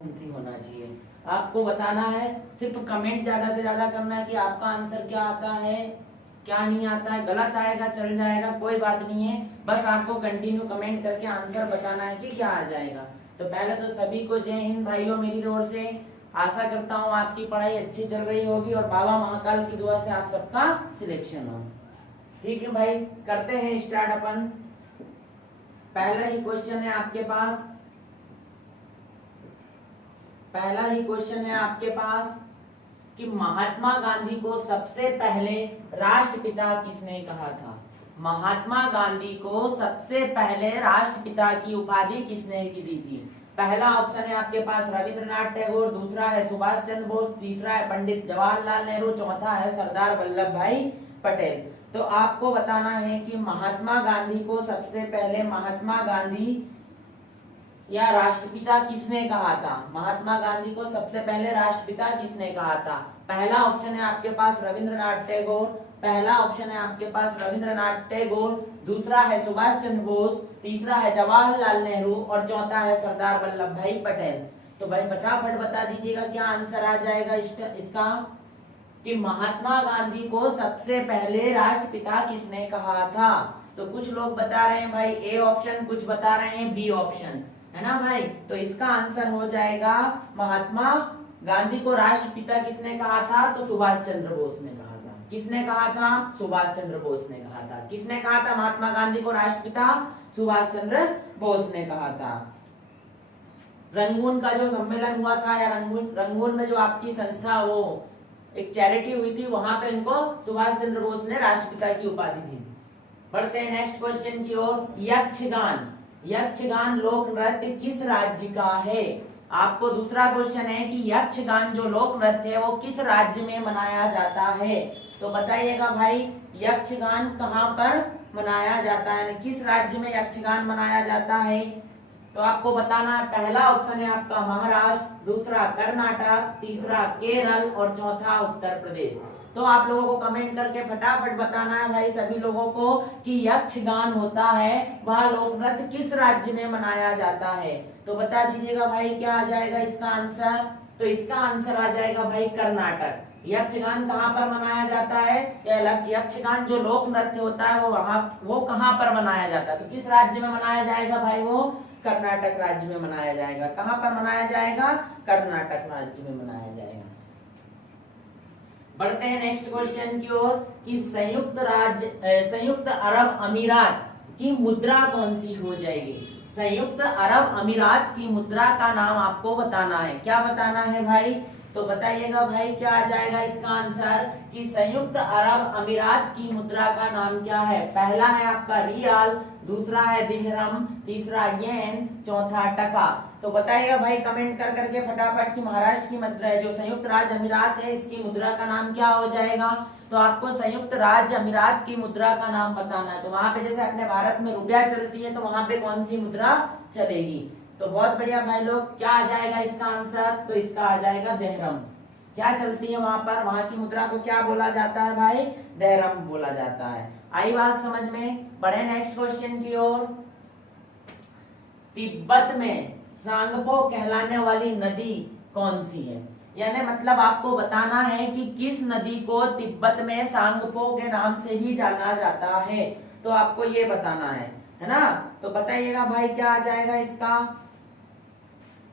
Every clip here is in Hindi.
होना चाहिए। आपको बताना है, सिर्फ कमेंट ज्यादा से ज्यादा करना है कि आपका आंसर क्या आता है क्या नहीं आता है। गलत आएगा चल जाएगा, कोई बात नहीं है, बस आपको कंटिन्यू कमेंट करके आंसर बताना है कि क्या आ जाएगा। तो पहले तो सभी को जय हिंद भाइयों मेरी ओर से। आशा करता हूँ आपकी पढ़ाई अच्छी चल रही होगी और बाबा महाकाल की दुआ से आप सबका सिलेक्शन हो। ठीक है भाई, करते हैं स्टार्ट अपन। पहला ही क्वेश्चन है आपके पास, पहला ही क्वेश्चन है आपके पास कि महात्मा गांधी को सबसे पहले राष्ट्रपिता किसने कहा था। महात्मा गांधी को सबसे पहले राष्ट्रपिता की उपाधि किसने दी थी। पहला ऑप्शन है आपके पास रविंद्रनाथ टैगोर, दूसरा है सुभाष चंद्र बोस, तीसरा है पंडित जवाहरलाल नेहरू, चौथा है सरदार वल्लभ भाई पटेल। तो आपको बताना है कि महात्मा गांधी को सबसे पहले महात्मा गांधी या राष्ट्रपिता किसने कहा था। महात्मा गांधी को सबसे पहले राष्ट्रपिता किसने कहा था। पहला ऑप्शन है आपके पास रविंद्रनाथ टैगोर, पहला ऑप्शन है आपके पास रविंद्रनाथ टैगोर, दूसरा है सुभाष चंद्र बोस, तीसरा है जवाहरलाल नेहरू और चौथा है सरदार वल्लभ भाई पटेल। तो भाई फटाफट बता दीजिएगा क्या आंसर आ जाएगा इसका कि महात्मा गांधी को सबसे पहले राष्ट्रपिता किसने कहा था। तो कुछ लोग बता रहे हैं भाई ए ऑप्शन, कुछ बता रहे हैं बी ऑप्शन, है ना भाई। तो इसका आंसर हो जाएगा महात्मा गांधी को राष्ट्रपिता किसने कहा था, तो सुभाष चंद्र बोस ने कहा था। किसने कहा था, सुभाष चंद्र बोस ने कहा था। किसने कहा था महात्मा गांधी को राष्ट्रपिता, सुभाष चंद्र बोस ने कहा था। रंगून का जो सम्मेलन हुआ था या रंगून में जो आपकी संस्था वो एक चैरिटी हुई थी, वहां पे इनको सुभाष चंद्र बोस ने राष्ट्रपिता की उपाधि दी थी। बढ़ते हैं नेक्स्ट क्वेश्चन की ओर। यक्षगान, यक्षगान लोक नृत्य किस राज्य का है। आपको दूसरा क्वेश्चन है कि यक्षगान जो लोक नृत्य है वो किस राज्य में मनाया जाता है। तो बताइएगा भाई यक्षगान कहाँ पर मनाया जाता है, किस राज्य में यक्षगान मनाया जाता है। तो आपको बताना है, पहला ऑप्शन है आपका महाराष्ट्र, दूसरा कर्नाटक, तीसरा केरल और चौथा उत्तर प्रदेश। तो आप लोगों को कमेंट करके फटाफट बताना है भाई सभी लोगों को कि यक्षगान होता है वह लोक नृत्य किस राज्य में मनाया जाता है। तो बता दीजिएगा भाई क्या आ जाएगा इसका आंसर। तो इसका आंसर आ जाएगा भाई कर्नाटक। यक्षगान कहाँ पर मनाया जाता है, यक्षगान जो लोक नृत्य होता है वो कहाँ पर मनाया जाता है। तो किस राज्य में मनाया जाएगा भाई, वो कर्नाटक राज्य में मनाया जाएगा। कहाँ पर मनाया जाएगा, कर्नाटक राज्य में मनाया जाएगा। बढ़ते हैं नेक्स्ट क्वेश्चन की ओर कि संयुक्त अरब अमीरात की मुद्रा कौन सी हो जाएगी। संयुक्त अरब अमीरात की मुद्रा का नाम आपको बताना है। क्या बताना है भाई, तो बताइएगा भाई क्या आ जाएगा इसका आंसर कि संयुक्त अरब अमीरात की मुद्रा का नाम क्या है। पहला है आपका रियाल, दूसरा है दिहरम, तीसरा येन, चौथा टका। तो बताइएगा भाई कमेंट कर करके फटाफट कि महाराष्ट्र की मुद्रा जो संयुक्त राज्य अमीरात है इसकी मुद्रा का नाम क्या हो जाएगा। तो आपको संयुक्त राज्य अमीरात की मुद्रा का नाम बताना है। तो वहां पे जैसे अपने भारत में रुपया चलती है तो वहां पे कौन सी मुद्रा चलेगी। तो बहुत बढ़िया भाई लोग, क्या आ जाएगा इसका आंसर, तो इसका आ जाएगा देहरम। क्या चलती है वहां पर, वहां की मुद्रा को क्या बोला जाता है भाई, देहरम बोला जाता है। आई बात समझ में। बढ़े नेक्स्ट क्वेश्चन की ओर। तिब्बत में सांगपो कहलाने वाली नदी कौन सी है, यानी मतलब आपको बताना है कि किस नदी को तिब्बत में सांगपो के नाम से भी जाना जाता है। तो आपको ये बताना है ना। तो बताइएगा भाई क्या आ जाएगा इसका।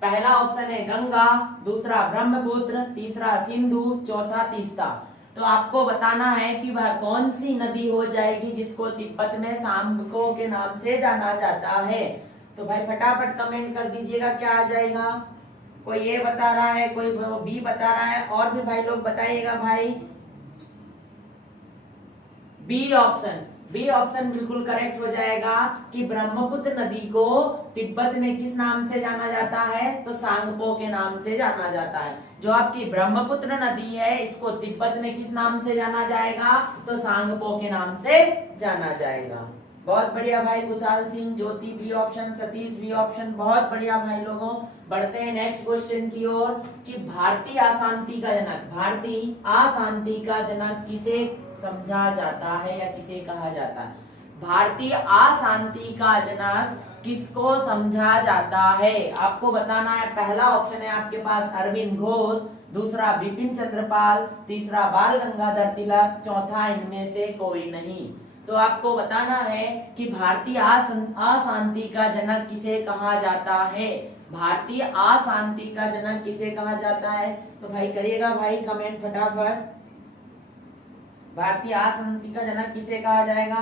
पहला ऑप्शन है गंगा, दूसरा ब्रह्मपुत्र, तीसरा सिंधु, चौथा तीस्ता। तो आपको बताना है कि वह कौन सी नदी हो जाएगी जिसको तिब्बत में सांगपो के नाम से जाना जाता है। तो भाई फटाफट कमेंट कर दीजिएगा क्या आ जाएगा। कोई ये बता रहा है, कोई बी बता रहा है, और भी भाई लोग बताइएगा भाई। बी ऑप्शन, बी ऑप्शन बिल्कुल करेक्ट हो जाएगा कि ब्रह्मपुत्र नदी को तिब्बत में किस नाम से जाना जाता है, तो सांगपो के नाम से जाना जाता है। जो आपकी ब्रह्मपुत्र नदी है इसको तिब्बत में किस नाम से जाना जाएगा, तो सांगपो के नाम से जाना जाएगा। बहुत बढ़िया भाई Kushal Singh, Jyoti B option, Satish B option, बहुत बढ़िया भाई लोगों। बढ़ते हैं नेक्स्ट क्वेश्चन की ओर कि भारतीय अशांति का जनक, भारतीय अशांति का जनक किसे समझा जाता है या किसे कहा जाता है। भारतीय अशांति का जनक किसको समझा जाता है? आपको बताना है। पहला ऑप्शन है आपके पास अरविंद घोष, दूसरा बिपिन चंद्रपाल, तीसरा बाल गंगाधर तिलक, चौथा इनमें से कोई नहीं। तो आपको बताना है कि भारतीय अशांति का जनक किसे कहा जाता है? भारतीय अशांति का जनक किसे कहा जाता है? तो भाई करिएगा भाई कमेंट फटाफट। भारतीय अशांति का जनक किसे कहा जाएगा?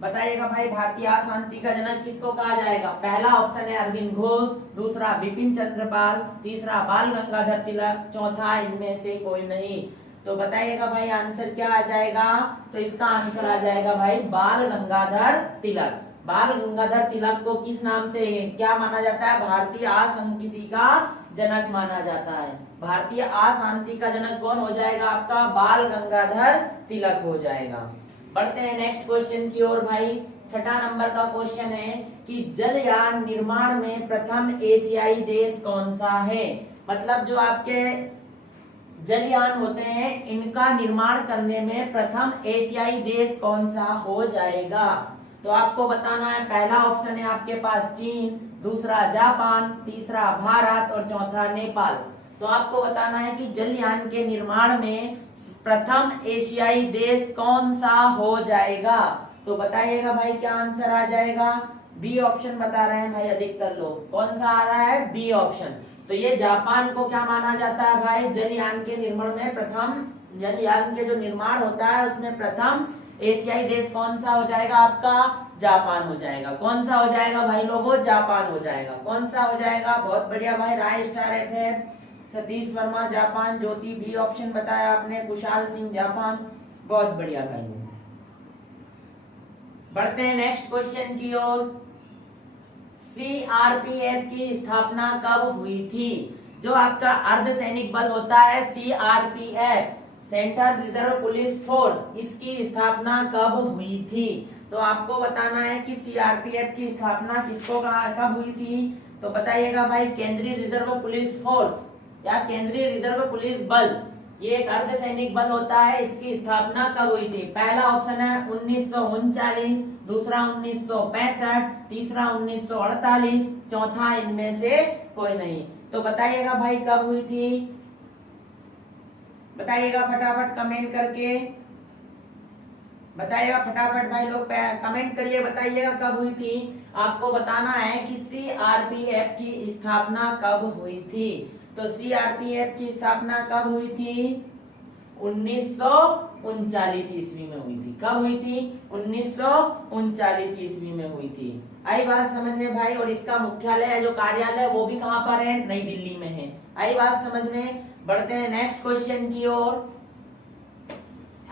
बताइएगा भाई, भारतीय अशांति का जनक किसको कहा जाएगा? पहला ऑप्शन है अरविंद घोष, दूसरा बिपिन चंद्रपाल, तीसरा बाल गंगाधर तिलक, चौथा इनमें से कोई नहीं। तो बताइएगा भाई आंसर क्या आ जाएगा? तो इसका आंसर आ जाएगा भाई बाल गंगाधर तिलक। बाल गंगाधर तिलक को किस नाम से क्या माना जाता है? भारतीय अशांति का जनक माना जाता है। भारतीय अशांति का जनक कौन हो जाएगा आपका? बाल गंगाधर तिलक हो जाएगा। बढ़ते हैं नेक्स्ट क्वेश्चन की ओर भाई। छठा नंबर का क्वेश्चन है कि जलयान निर्माण में प्रथम एशियाई देश कौन सा है? मतलब जो आपके जलयान होते हैं इनका निर्माण करने में प्रथम एशियाई देश कौन सा हो जाएगा? तो आपको बताना है। पहला ऑप्शन है आपके पास चीन, दूसरा जापान, तीसरा भारत और चौथा नेपाल। तो आपको बताना है कि जलयान के निर्माण में प्रथम एशियाई देश कौन सा हो जाएगा? तो बताइएगा भाई क्या आंसर आ जाएगा? बी ऑप्शन बता रहे हैं भाई अधिकतर लोग। कौन सा आ रहा है? B option. तो ये जापान को क्या माना जाता है भाई? जलयान के निर्माण में प्रथम, जलयान के जो निर्माण होता है उसमें प्रथम एशियाई देश कौन सा हो जाएगा आपका? जापान हो जाएगा। कौन सा हो जाएगा भाई लोगों? जापान हो जाएगा। कौन सा हो जाएगा? बहुत बढ़िया भाई। Rai star F, Satish Verma Japan, Jyoti B option बताया आपने, कुशाल सिंह जापान। बहुत बढ़िया भाई। बढ़ते हैं नेक्स्ट क्वेश्चन की ओर। सीआरपीएफ की स्थापना कब हुई थी? जो आपका अर्धसैनिक बल होता है CRPF, central reserve police force, इसकी स्थापना कब हुई थी? तो आपको बताना है कि सीआरपीएफ की स्थापना किसको कब हुई थी? तो बताइएगा भाई केंद्रीय रिजर्व पुलिस फोर्स या केंद्रीय रिजर्व पुलिस बल, ये एक अर्धसैनिक बल होता है, इसकी स्थापना कब हुई थी? पहला ऑप्शन है 1939, दूसरा 1965, तीसरा 1948, चौथा इनमें से कोई नहीं। तो बताइएगा भाई कब हुई थी? बताइएगा फटाफट कमेंट करके, बताइएगा फटाफट भाई लोग कमेंट करिए, बताइएगा कब हुई थी। आपको बताना है कि सीआरपीएफ की स्थापना कब हुई थी। तो सीआरपीएफ की स्थापना कब हुई थी? 1939 ईस्वी में हुई थी। कब हुई थी? 1939 ईस्वी में हुई थी। आई बात समझ में भाई? और इसका मुख्यालय है जो कार्यालय वो भी कहां पर है? नई दिल्ली में है। आई बात समझ में? बढ़ते हैं नेक्स्ट क्वेश्चन की ओर।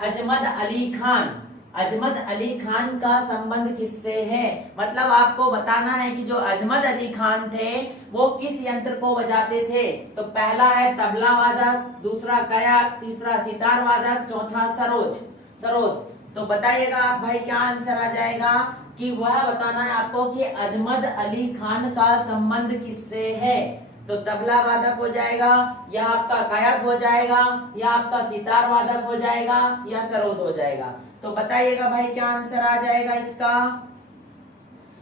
अजमत अली खान, अजमत अली खान का संबंध किससे है? मतलब आपको बताना है कि जो अजमत अली खान थे वो किस यंत्र को बजाते थे? तो पहला है तबला वादक, दूसरा कयाक, तीसरा सितार वादक, चौथा सरोज। सरोज। तो बताइएगा आप भाई क्या आंसर आ जाएगा? कि वह बताना है आपको कि अजमत अली खान का संबंध किससे है। तो तबला वादक हो जाएगा, या आपका गायक हो जाएगा, या आपका सितार वादक हो जाएगा, या सरोद हो जाएगा। तो बताइएगा भाई क्या आंसर आ जाएगा इसका?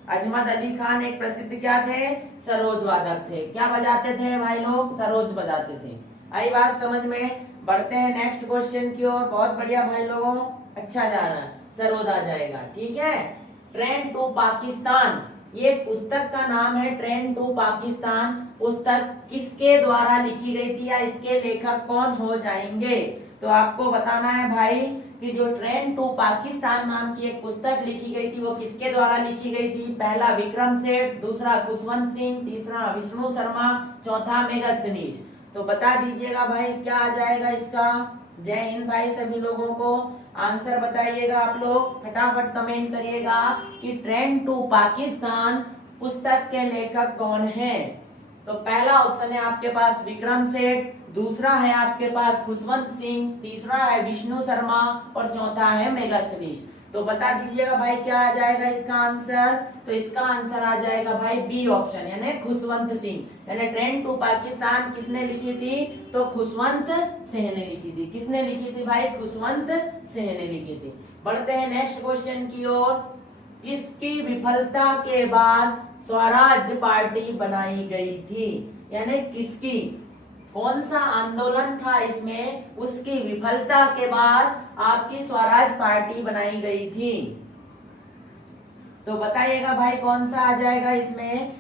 अजमत अली खान एक प्रसिद्ध क्या थे? सरोद वादक थे। क्या बजाते थे भाई लोग? सरोज बजाते थे। आई बात समझ में? बढ़ते हैं नेक्स्ट क्वेश्चन की ओर। बहुत बढ़िया भाई लोगों, अच्छा जा रहा है। सरोद आ जाएगा, ठीक है। ट्रेन टू पाकिस्तान, ये पुस्तक का नाम है ट्रेन टू पाकिस्तान। पुस्तक किसके द्वारा लिखी गई थी या इसके लेखक कौन हो जाएंगे? तो आपको बताना है भाई कि जो ट्रेन टू पाकिस्तान नाम की एक पुस्तक लिखी गई थी वो किसके द्वारा लिखी गई थी? पहला विक्रम सेठ, दूसरा खुशवंत सिंह, तीसरा विष्णु शर्मा, चौथा मेगास्थनीज। तो बता दीजिएगा भाई क्या आ जाएगा इसका? जय हिंद भाई सभी लोगों को। आंसर बताइएगा आप लोग, फटाफट कमेंट करिएगा कि ट्रेन टू पाकिस्तान पुस्तक के लेखक कौन है। तो पहला ऑप्शन है आपके पास विक्रम सेठ, दूसरा है आपके पास खुशवंत सिंह, तीसरा है विष्णु शर्मा और चौथा है मेगास्थनीज। तो बता दीजिएगा भाई क्या आ जाएगा इसका आंसर? तो इसका आंसर आ जाएगा भाई बी ऑप्शन, यानी खुशवंत सिंह। यानी ट्रेन टू पाकिस्तान किसने लिखी थी? तो खुशवंत सिंह ने लिखी थी। किसने लिखी थी भाई? खुशवंत सिंह ने लिखी थी। बढ़ते हैं नेक्स्ट क्वेश्चन की ओर। किसकी विफलता के बाद स्वराज पार्टी बनाई गई थी? यानी किसकी, कौन सा आंदोलन था इसमें, उसकी विफलता के बाद आपकी स्वराज पार्टी बनाई गई थी? तो बताइएगा भाई कौन सा आ जाएगा इसमें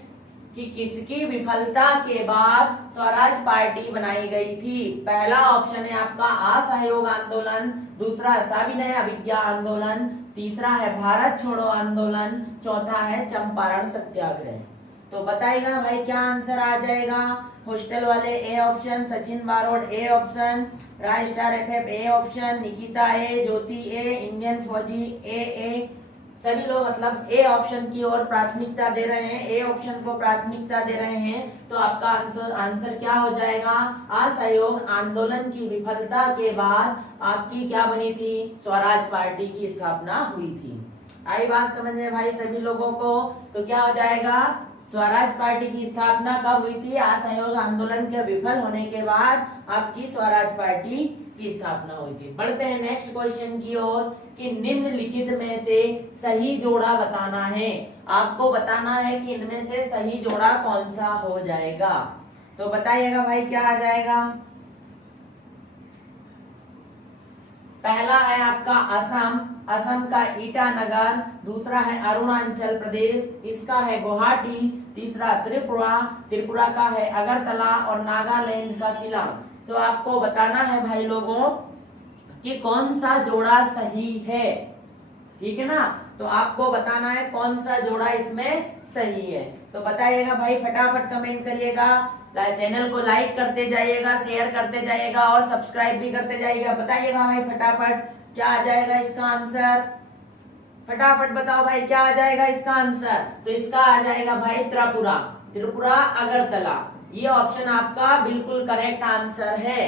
कि किसकी विफलता के बाद स्वराज पार्टी बनाई गई थी? पहला ऑप्शन है आपका असहयोग आंदोलन, दूसरा सविनय अवज्ञा आंदोलन, तीसरा है भारत छोड़ो आंदोलन, चौथा है चंपारण सत्याग्रह। तो बताइएगा भाई क्या आंसर आ जाएगा? हॉस्टल वाले A option, Sachin Barot A option, Rai star FF A option, Nikita A, Jyoti A, Indian फौजी ए, सभी लोग मतलब ए ऑप्शन की ओर प्राथमिकता दे रहे हैं, ए ऑप्शन को प्राथमिकता दे रहे हैं। तो आपका आंसर क्या हो जाएगा? असहयोग आंदोलन की विफलता के बाद आपकी क्या बनी थी? स्वराज पार्टी की स्थापना हुई थी। आई बात समझ में भाई सभी लोगों को? तो क्या हो जाएगा? स्वराज पार्टी की स्थापना कब हुई थी? असहयोग आंदोलन के विफल होने के बाद आपकी स्वराज पार्टी की स्थापना हुई थी। बढ़ते हैं नेक्स्ट क्वेश्चन की ओर कि निम्नलिखित में से सही जोड़ा बताना है। आपको बताना है कि इनमें से सही जोड़ा कौन सा हो जाएगा। तो बताइएगा भाई क्या आ जाएगा? पहला है आपका असम, असम का ईटानगर, दूसरा है अरुणाचल प्रदेश, इसका है गुवाहाटी, तीसरा त्रिपुरा, त्रिपुरा का है अगरतला और नागालैंड का शिलांग। तो आपको बताना है भाई लोगों कि कौन सा जोड़ा सही है, ठीक है ना? तो आपको बताना है कौन सा जोड़ा इसमें सही है। तो बताइएगा भाई, फटाफट कमेंट करिएगा, चैनल को लाइक करते जाइएगा, शेयर करते जाइएगा और सब्सक्राइब भी करते जाइएगा। बताइएगा भाई फटाफट क्या आ जाएगा इसका आंसर? फटाफट बताओ भाई क्या आ जाएगा इसका आंसर? तो इसका आ जाएगा भाई त्रिपुरा, त्रिपुरा अगरतला। ये ऑप्शन आपका बिल्कुल करेक्ट आंसर है।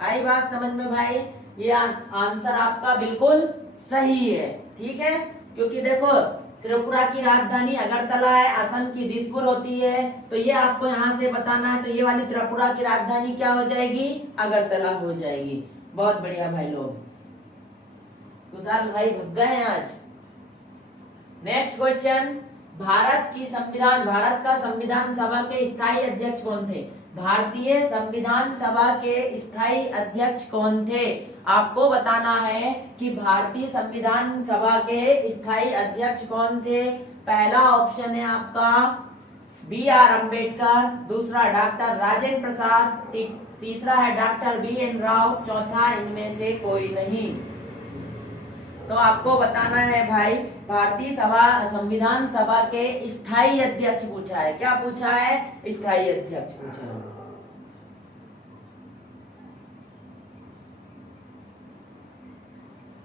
आई बात समझ में भाई? ये आंसर आपका बिल्कुल सही है, ठीक है? क्योंकि देखो त्रिपुरा की राजधानी अगरतला है, असम की दिसपुर होती है, तो ये आपको यहाँ से बताना है। तो ये वाली त्रिपुरा की राजधानी क्या हो जाएगी? अगरतला हो जाएगी। बहुत बढ़िया भाई लोग, कुशाल भाई भग गए हैं आज। नेक्स्ट क्वेश्चन, भारत का संविधान सभा के स्थायी अध्यक्ष कौन थे? भारतीय संविधान सभा के स्थायी अध्यक्ष कौन थे? आपको बताना है कि भारतीय संविधान सभा के स्थायी अध्यक्ष कौन थे। पहला ऑप्शन है आपका B.R. अम्बेडकर, दूसरा डॉक्टर राजेंद्र प्रसाद, तीसरा है डॉक्टर B.N. राव, चौथा इनमें से कोई नहीं। तो आपको बताना है भाई, भारतीय संविधान सभा के स्थायी अध्यक्ष पूछा है। क्या पूछा है? स्थायी अध्यक्ष पूछा है।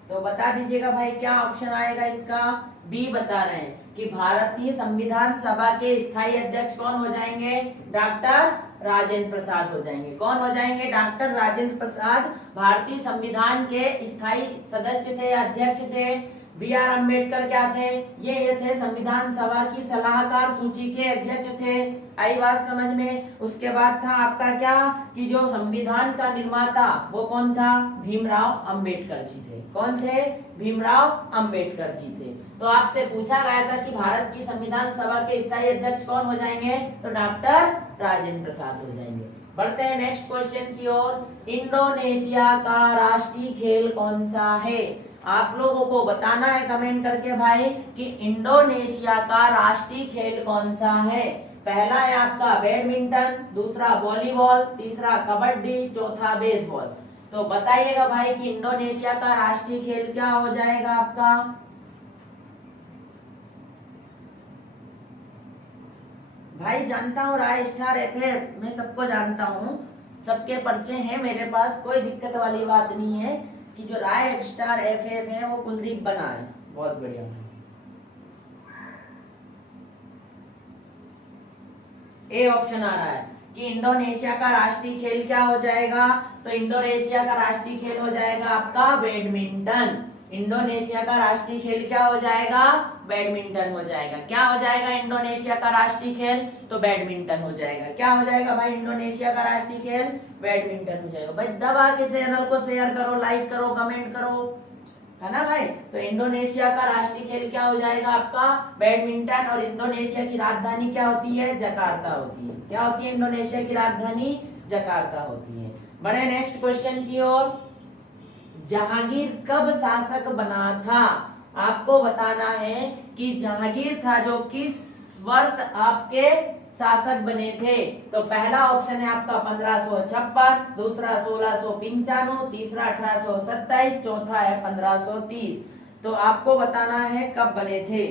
तो बता दीजिएगा भाई क्या ऑप्शन आएगा इसका? बी बता रहे हैं कि भारतीय संविधान सभा के स्थायी अध्यक्ष कौन हो जाएंगे? डॉक्टर राजेंद्र प्रसाद हो जाएंगे। कौन हो जाएंगे? डॉक्टर राजेंद्र प्रसाद भारतीय संविधान के स्थायी सदस्य थे, अध्यक्ष थे। B.R. अम्बेडकर क्या थे? ये थे संविधान सभा की सलाहकार सूची के अध्यक्ष थे। आई बात समझ में? उसके बाद था आपका क्या कि जो संविधान का निर्माता वो कौन था? भीमराव अम्बेडकर जी थे। कौन थे? भीमराव अम्बेडकर जी थे। तो आपसे पूछा गया था कि भारत की संविधान सभा के स्थायी अध्यक्ष कौन हो जाएंगे? तो डॉक्टर राजेंद्र प्रसाद हो जाएंगे। बढ़ते हैं नेक्स्ट क्वेश्चन की ओर। इंडोनेशिया का राष्ट्रीय खेल कौन सा है? आप लोगों को बताना है कमेंट करके भाई कि इंडोनेशिया का राष्ट्रीय खेल कौन सा है। पहला है आपका बैडमिंटन, दूसरा वॉलीबॉल, तीसरा कबड्डी, चौथा बेसबॉल। तो बताइएगा भाई कि इंडोनेशिया का राष्ट्रीय खेल क्या हो जाएगा आपका? भाई जानता हूँ राय स्टार एफएफ, मैं सबको जानता हूँ, सबके पर्चे हैं मेरे पास, कोई दिक्कत वाली बात नहीं है कि जो राय स्टार एफएफ है वो कुलदीप बना है। बहुत बढ़िया। ए ऑप्शन आ रहा है कि इंडोनेशिया का राष्ट्रीय खेल क्या हो जाएगा? तो इंडोनेशिया का राष्ट्रीय खेल हो जाएगा आपका बैडमिंटन। इंडोनेशिया का राष्ट्रीय खेल क्या हो जाएगा? बैडमिंटन हो जाएगा। क्या हो जाएगा इंडोनेशिया का राष्ट्रीय खेल? तो बैडमिंटन हो जाएगा। क्या हो जाएगा भाई इंडोनेशिया का राष्ट्रीय खेल? बैडमिंटन हो जाएगा। भाई दबा के चैनल को शेयर करो, लाइक करो, कमेंट करो, है ना भाई। तो इंडोनेशिया का राष्ट्रीय खेल क्या हो जाएगा आपका बैडमिंटन, और इंडोनेशिया की राजधानी क्या होती है जकार्ता होती है। क्या होती है इंडोनेशिया की राजधानी जकार्ता होती है। बढ़े नेक्स्ट क्वेश्चन की ओर। जहांगीर कब शासक बना था? आपको बताना है कि जहांगीर था जो किस वर्ष आपके शासक बने थे। तो पहला ऑप्शन है आपका 1556, दूसरा 1695, तीसरा 1827, चौथा है 1530। तो आपको बताना है कब बने थे।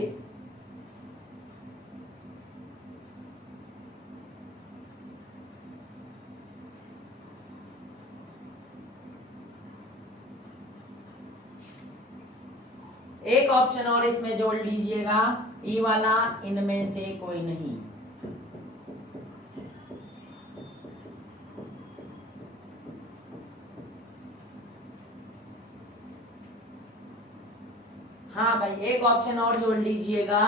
एक ऑप्शन और इसमें जोड़ लीजिएगा, ई वाला, इनमें से कोई नहीं। हाँ भाई, एक ऑप्शन और जोड़ लीजिएगा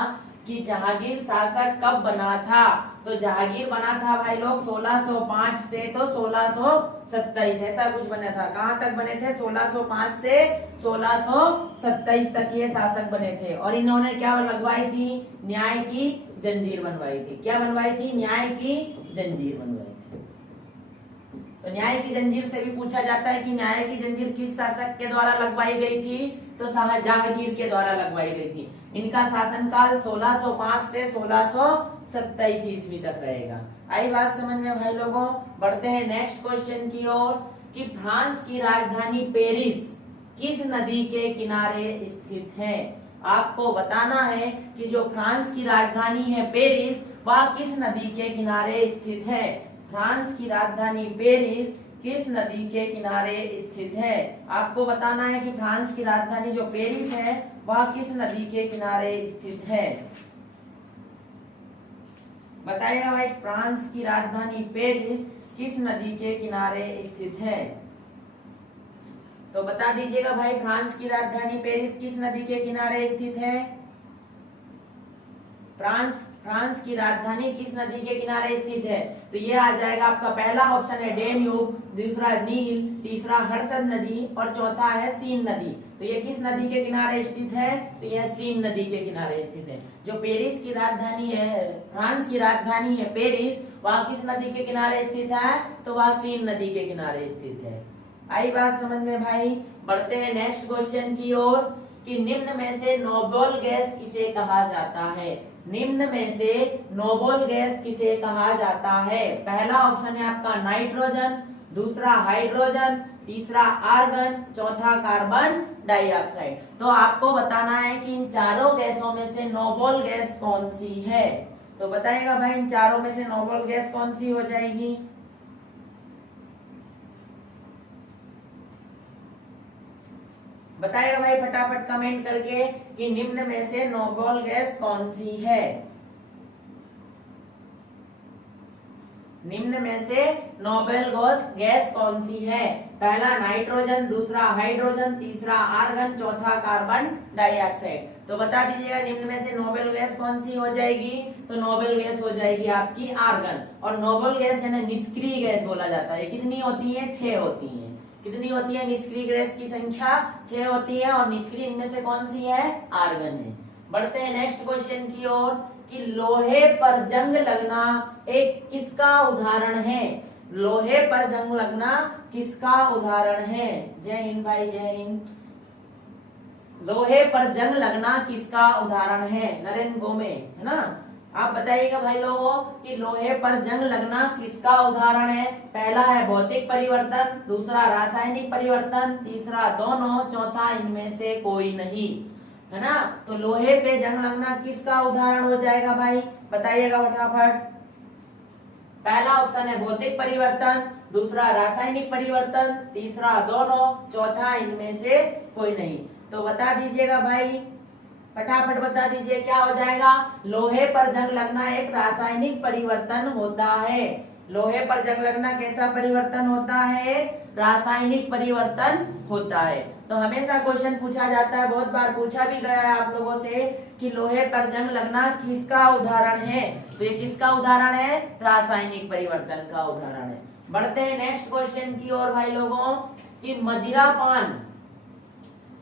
कि जहांगीर शासक कब बना था। तो जहांगीर बना था भाई लोग 1605 से तो 1627, ऐसा कुछ बना था। कहां तक बने थे? 1605 से 1627 तक ये शासक बने थे। और इन्होंने क्या लगवाई थी? न्याय की जंजीर बनवाई थी। क्या बनवाई थी? न्याय की जंजीर बनवाई थी। तो न्याय की जंजीर से भी पूछा जाता है कि न्याय की जंजीर किस शासक के द्वारा लगवाई गई थी? तो जहांगीर के द्वारा लगवाई गई थी। इनका शासनकाल 1605 से 1627 ईस्वी तक रहेगा। आई बात समझ में भाई लोगों। बढ़ते हैं नेक्स्ट क्वेश्चन की ओर कि फ्रांस की राजधानी पेरिस किस नदी के किनारे स्थित है। आपको बताना है कि जो फ्रांस की राजधानी है पेरिस, वह किस नदी के किनारे स्थित है। फ्रांस की राजधानी पेरिस किस नदी के किनारे स्थित है। आपको बताना है कि फ्रांस की राजधानी जो पेरिस है वह किस नदी के किनारे स्थित है। बताइएगा भाई, फ्रांस की राजधानी पेरिस किस नदी के किनारे स्थित है। तो बता दीजिएगा भाई, फ्रांस की राजधानी पेरिस किस नदी के किनारे स्थित है। फ्रांस की राजधानी किस नदी के किनारे स्थित है। तो ये आ जाएगा आपका पहला ऑप्शन है डेन्यूब, दूसरा नील, तीसरा हडसन नदी और चौथा है सीन नदी। तो ये किस नदी के किनारे स्थित है? तो यह सीन नदी के किनारे स्थित है। जो पेरिस की राजधानी है, फ्रांस की राजधानी है पेरिस, वह किस नदी के किनारे स्थित है? तो वह सीन नदी के किनारे स्थित है। आई बात समझ में भाई। बढ़ते हैं नेक्स्ट क्वेश्चन की ओर कि निम्न में से नोबल गैस किसे कहा जाता है। निम्न में से नोबल गैस किसे कहा जाता है। पहला ऑप्शन है आपका नाइट्रोजन, दूसरा हाइड्रोजन, तीसरा आर्गन, चौथा कार्बन डाइऑक्साइड। तो आपको बताना है कि इन चारों गैसों में से नोबल गैस कौन सी है। तो बताइएगा भाई, इन चारों में से नोबल गैस कौन सी हो जाएगी। बताइएगा भाई फटाफट कमेंट करके कि निम्न में से नोबल गैस कौन सी है। निम्न में से नोबल गैस कौन सी है। पहला नाइट्रोजन, दूसरा हाइड्रोजन, तीसरा आर्गन, चौथा कार्बन डाइऑक्साइड। तो बता दीजिएगा निम्न में से नोबल गैस कौन सी हो जाएगी। तो नोबल गैस हो जाएगी आपकी आर्गन। और नोबल गैस यानी निष्क्रिय गैस बोला जाता है। कितनी होती है? 6 होती है। कितनी होती है निष्क्रिय गैस की संख्या? 6 होती है। और निष्क्रिय इनमें से कौन सी है? आर्गन है। बढ़ते हैं नेक्स्ट क्वेश्चन की ओर कि लोहे पर जंग लगना एक किसका उदाहरण है। लोहे पर जंग लगना किसका उदाहरण है। जय हिंद भाई, जय हिंद। लोहे पर जंग लगना किसका उदाहरण है। नरेंद्र गोमे, है ना। आप बताइएगा भाई लोगों कि लोहे पर जंग लगना किसका उदाहरण है। पहला है भौतिक परिवर्तन, दूसरा रासायनिक परिवर्तन, तीसरा दोनों, चौथा इनमें से कोई नहीं, है ना। तो लोहे पे जंग लगना किसका उदाहरण हो जाएगा भाई, बताइएगा फटाफट। पहला ऑप्शन है भौतिक परिवर्तन, दूसरा रासायनिक परिवर्तन, तीसरा दोनों, चौथा इनमें से कोई नहीं। तो बता दीजिएगा भाई, फटाफट बता दीजिए क्या हो जाएगा। लोहे पर जंग लगना एक रासायनिक परिवर्तन होता है। लोहे पर जंग लगना कैसा परिवर्तन होता है? रासायनिक परिवर्तन होता है। तो हमेशा क्वेश्चन पूछा जाता है, बहुत बार पूछा भी गया है आप लोगों से कि लोहे पर जंग लगना किसका उदाहरण है। तो ये किसका उदाहरण है? रासायनिक परिवर्तन का उदाहरण है। बढ़ते हैं नेक्स्ट क्वेश्चन की ओर भाई लोगों कि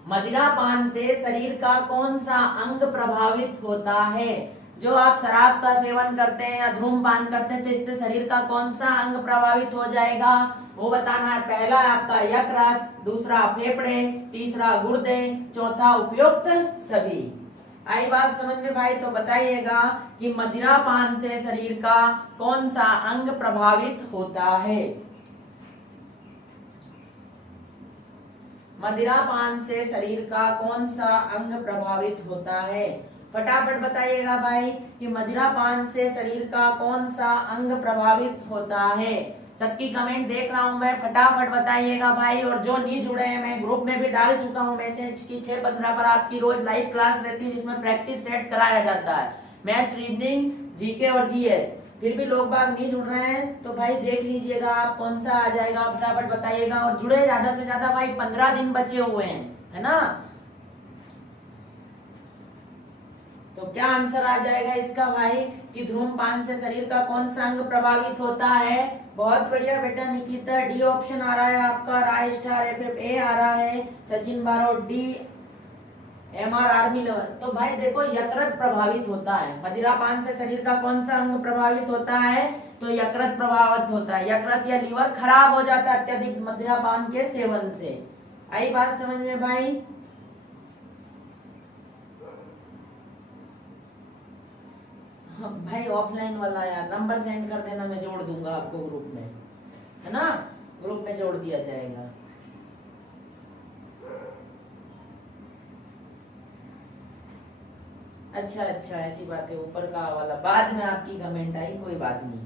मदिरापान से शरीर का कौन सा अंग प्रभावित होता है? जो आप शराब का सेवन करते हैं या धूम्रपान करते हैं तो इससे शरीर का कौन सा अंग प्रभावित हो जाएगा वो बताना है। पहला आपका यकृत, दूसरा फेफड़े, तीसरा गुर्दे, चौथा उपयुक्त सभी। आई बात समझ में भाई? तो बताइएगा कि मदिरापान से शरीर का कौन सा अंग प्रभावित होता है? मदिरापान से शरीर का कौन सा अंग प्रभावित होता है? फटाफट बताइएगा भाई कि मदिरापान से शरीर का कौन सा अंग प्रभावित होता है। सबकी कमेंट देख रहा हूं मैं, फटाफट बताइएगा भाई। और जो नहीं जुड़े हैं मैं ग्रुप में भी डाल चुका हूं मैसेज की 6:15 पर आपकी रोज लाइव क्लास रहती है जिसमें प्रैक्टिस सेट कराया जाता है, मैथ्स, रीजनिंग, जीके और जीएस। फिर भी लोग बाग नहीं जुड़ रहे हैं तो भाई देख लीजिएगा आप कौन सा आ जाएगा, फटाफट बताइएगा। और जुड़े ज्यादा से ज्यादा भाई, 15 दिन बचे हुए हैं, है ना? तो क्या आंसर आ जाएगा इसका भाई कि धूम्रपान से शरीर का कौन सा अंग प्रभावित होता है? बहुत बढ़िया बेटा निकिता, डी ऑप्शन आ रहा है आपका। राय स्टार एफ ए आ रहा है, सचिन बारो डी, एमआर आर्मी लेवल। तो भाई देखो यकृत प्रभावित होता है। मदिरापान से शरीर का कौन सा अंग प्रभावित होता है? तो यकृत प्रभावित होता है। यकृत या लीवर खराब हो जाता है अत्यधिक मदिरापान के सेवन से। आई बात समझ में भाई? भाई ऑफलाइन वाला यार नंबर सेंड कर देना, मैं जोड़ दूंगा आपको ग्रुप में, है ना? ग्रुप में जोड़ दिया जाएगा। अच्छा अच्छा, ऐसी बात है। ऊपर का वाला बाद में आपकी कमेंट आई, कोई बात नहीं।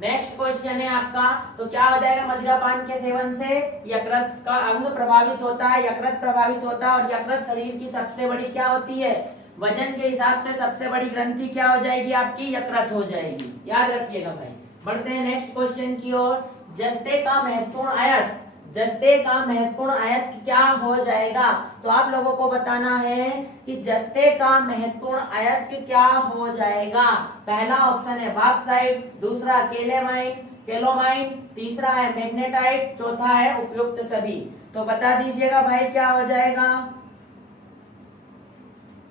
नेक्स्ट क्वेश्चन है आपका, तो क्या हो जाएगा? मदिरापान के सेवन से यकृत का अंग प्रभावित होता है, यकृत प्रभावित होता है। और यकृत शरीर की सबसे बड़ी क्या होती है? वजन के हिसाब से सबसे बड़ी ग्रंथि क्या हो जाएगी आपकी? यकृत हो जाएगी, याद रखिएगा भाई। बढ़ते हैं नेक्स्ट क्वेश्चन की ओर। जस्ते का महत्वपूर्ण अयस्क, जस्ते का महत्वपूर्ण अयस्क क्या हो जाएगा? तो आप लोगों को बताना है कि जस्ते का महत्वपूर्ण अयस्क क्या हो जाएगा। पहला ऑप्शन है बॉक्साइट, दूसरा केलोमाइन, तीसरा है मैग्नेटाइट, चौथा है उपयुक्त सभी। तो बता दीजिएगा भाई क्या हो जाएगा?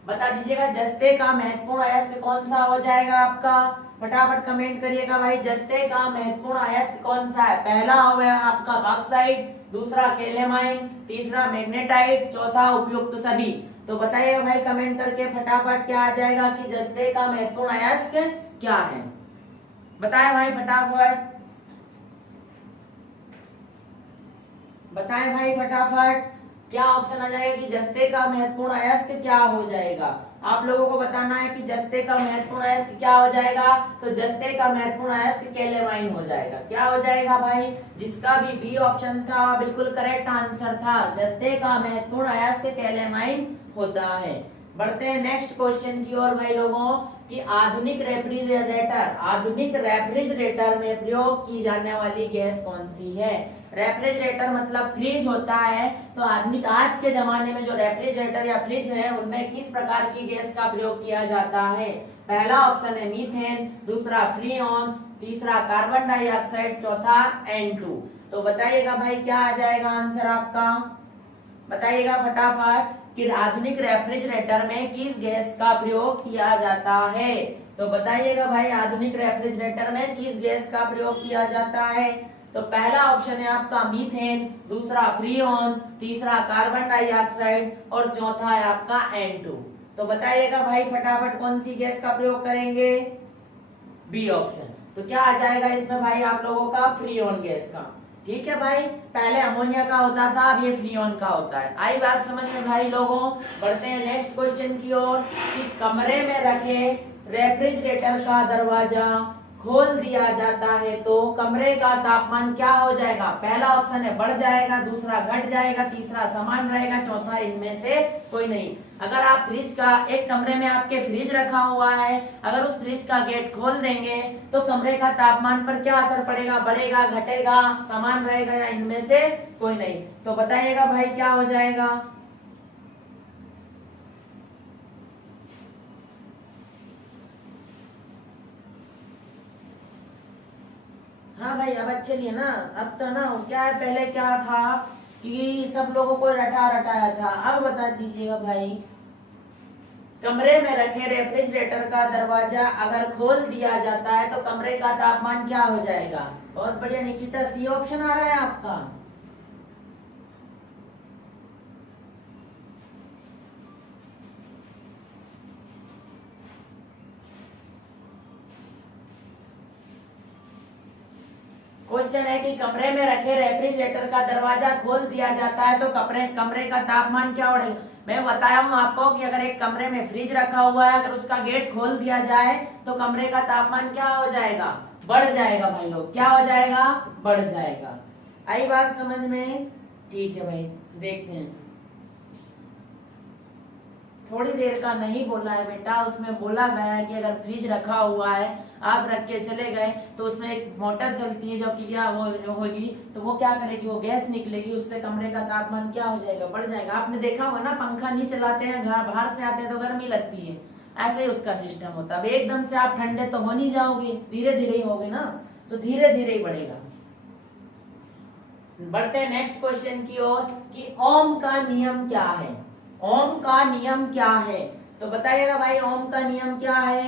बता दीजिएगा जस्ते का महत्वपूर्ण अयस्क कौन सा हो जाएगा आपका? फटाफट कमेंट करिएगा भाई, जस्ते का महत्वपूर्ण अयस्क कौन सा है? पहला हो गया आपका बॉक्साइट, दूसरा केलेमाइन, तीसरा मैग्नेटाइट, चौथा उपयुक्त सभी। तो बताइए भाई कमेंट करके फटाफट क्या आ जाएगा कि जस्ते का महत्वपूर्ण अयस्क क्या है? बताएं भाई फटाफट, बताएं भाई फटाफट क्या ऑप्शन आ जाएगा कि जस्ते का महत्वपूर्ण अयस्क क्या हो जाएगा? आप लोगों को बताना है कि जस्ते का महत्वपूर्ण अयस्क क्या हो जाएगा। तो जस्ते का महत्वपूर्ण अयस्क केलेमाइन हो जाएगा। क्या हो जाएगा भाई? जिसका भी बी ऑप्शन था बिल्कुल करेक्ट आंसर था। जस्ते का महत्वपूर्ण अयस्क केलेमाइन होता है। बढ़ते हैं नेक्स्ट क्वेश्चन की ओर भाई लोगों कि आधुनिक रेफ्रिजरेटर में प्रयोग की जाने वाली गैस कौन सी है? रेफ्रिजरेटर मतलब फ्रिज होता है। तो आधुनिक आज के जमाने में जो रेफ्रिजरेटर या फ्रिज है उनमें किस प्रकार की गैस का प्रयोग किया जाता है? पहला ऑप्शन है मीथेन, दूसरा फ्रीऑन, तीसरा कार्बन डाइऑक्साइड, चौथा N2। तो बताइएगा भाई क्या आ जाएगा आंसर आपका? बताइएगा फटाफट कि आधुनिक रेफ्रिजरेटर में किस गैस का प्रयोग किया जाता है? तो बताइएगा भाई आधुनिक रेफ्रिजरेटर में किस गैस का प्रयोग किया जाता है? तो पहला ऑप्शन है आपका मीथेन, दूसरा फ्रीऑन, तीसरा कार्बन डाइऑक्साइड और चौथा है आपका N2। तो बताइएगा भाई फटाफट कौन सी गैस का प्रयोग करेंगे? B option. तो क्या आ जाएगा इसमें भाई आप लोगों का? फ्रीऑन गैस का। ठीक है भाई, पहले अमोनिया का होता था, अब ये फ्रीऑन का होता है। आई बात समझ में भाई लोगों? बढ़ते हैं नेक्स्ट क्वेश्चन की ओर कि कमरे में रखे रेफ्रिजरेटर का दरवाजा खोल दिया जाता है तो कमरे का तापमान क्या हो जाएगा? पहला ऑप्शन है बढ़ जाएगा, दूसरा घट जाएगा, तीसरा समान रहेगा, चौथा इनमें से कोई नहीं। अगर आप फ्रिज का, एक कमरे में आपके फ्रिज रखा हुआ है, अगर उस फ्रिज का गेट खोल देंगे तो कमरे का तापमान पर क्या असर पड़ेगा? बढ़ेगा, घटेगा, समान रहेगा या इनमें से कोई नहीं? तो बताइएगा भाई क्या हो जाएगा? हाँ भाई अब अच्छे लिए ना। अब तो ना क्या है, पहले क्या था कि सब लोगों को रटा रटाया था। अब बता दीजिएगा भाई, कमरे में रखे रेफ्रिजरेटर का दरवाजा अगर खोल दिया जाता है तो कमरे का तापमान क्या हो जाएगा? बहुत बढ़िया निकिता, सी ऑप्शन आ रहा है आपका। क्वेश्चन है कि कमरे में रखे रेफ्रिजरेटर का दरवाजा खोल दिया जाता है तो कमरे का तापमान क्या बढ़ेगा? मैं बताया हूं आपको कि अगर एक कमरे में फ्रिज रखा हुआ है, अगर उसका गेट खोल दिया जाए तो कमरे का तापमान क्या हो जाएगा? बढ़ जाएगा भाई लोग, क्या हो जाएगा? बढ़ जाएगा। आई बात समझ में? ठीक है भाई, देखते हैं। थोड़ी देर का नहीं बोला है बेटा, उसमें बोला गया है कि अगर फ्रिज रखा हुआ है, आप रख के चले गए तो उसमें एक मोटर चलती है जो कि क्या वो होगी, तो वो क्या करेगी? वो गैस निकलेगी, उससे कमरे का तापमान क्या हो जाएगा? बढ़ जाएगा। आपने देखा होगा ना, पंखा नहीं चलाते हैं, घर बाहर से आते हैं तो गर्मी लगती है, ऐसे ही उसका सिस्टम होता है। अब एकदम से आप ठंडे तो हो नहीं जाओगे, धीरे धीरे ही होगे ना, तो धीरे धीरे ही बढ़ेगा। बढ़ते हैं नेक्स्ट क्वेश्चन की ओर कि ओम का नियम क्या है? ओम का नियम क्या है? तो बताइएगा भाई, ओम का नियम क्या है?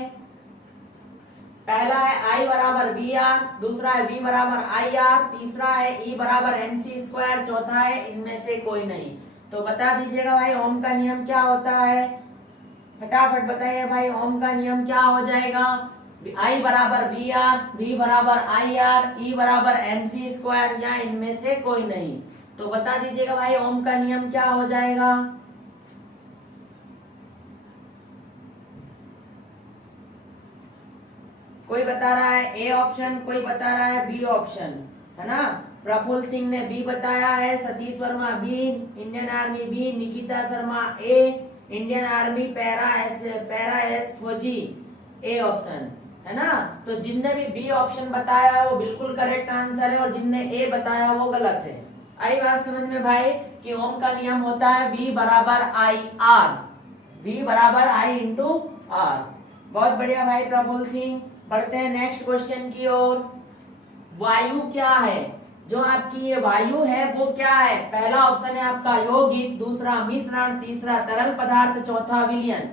पहला है I बराबर वी आर, दूसरा है V बराबर आई आर, तीसरा है E बराबर MC स्क्वायर, चौथा है इनमें से कोई नहीं। तो बता दीजिएगा भाई, ओम का नियम क्या होता है? फटाफट बताइए भाई, ओम का नियम क्या हो जाएगा? I बराबर वी आर, V बराबर आई आर, E बराबर MC स्क्वायर, या इनमें से कोई नहीं। तो बता दीजिएगा भाई, ओम का नियम क्या हो जाएगा? कोई बता रहा है ए ऑप्शन, कोई बता रहा है बी ऑप्शन, है ना। प्रफुल्ल सिंह ने बी बताया है, Satish Verma B, Indian army B, Nikita Sharma A, Indian army para S फौजी ए ऑप्शन, है ना। तो जिनने भी बी ऑप्शन बताया है वो बिल्कुल करेक्ट आंसर है, और जिनने ए बताया वो गलत है। आई बात समझ में भाई कि ओम का नियम होता है V बराबर आई आर, V बराबर आई इंटू आर। बहुत बढ़िया भाई प्रफुल्ल सिंह। बढ़ते हैं नेक्स्ट क्वेश्चन की ओर। वायु क्या है? जो आपकी ये वायु है वो क्या है? पहला ऑप्शन है आपका यौगिक, दूसरा मिश्रण, तीसरा तरल पदार्थ, चौथा विलयन।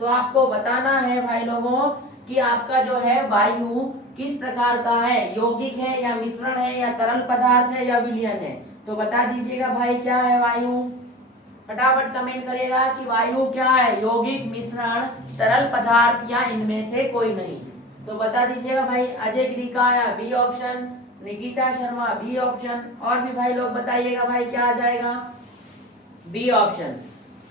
तो आपको बताना है भाई लोगों कि आपका जो है वायु किस प्रकार का है, यौगिक है या मिश्रण है या तरल पदार्थ है या विलयन है। तो बता दीजिएगा भाई, क्या है वायु? फटाफट कमेंट करिएगा कि वायु क्या है, यौगिक, मिश्रण, तरल पदार्थ या इनमें से कोई नहीं। तो बता दीजिएगा भाई। अजय गिरी का आया B option, Nikita Sharma B option, और भी भाई लोग बताइएगा भाई क्या आ जाएगा? बी ऑप्शन,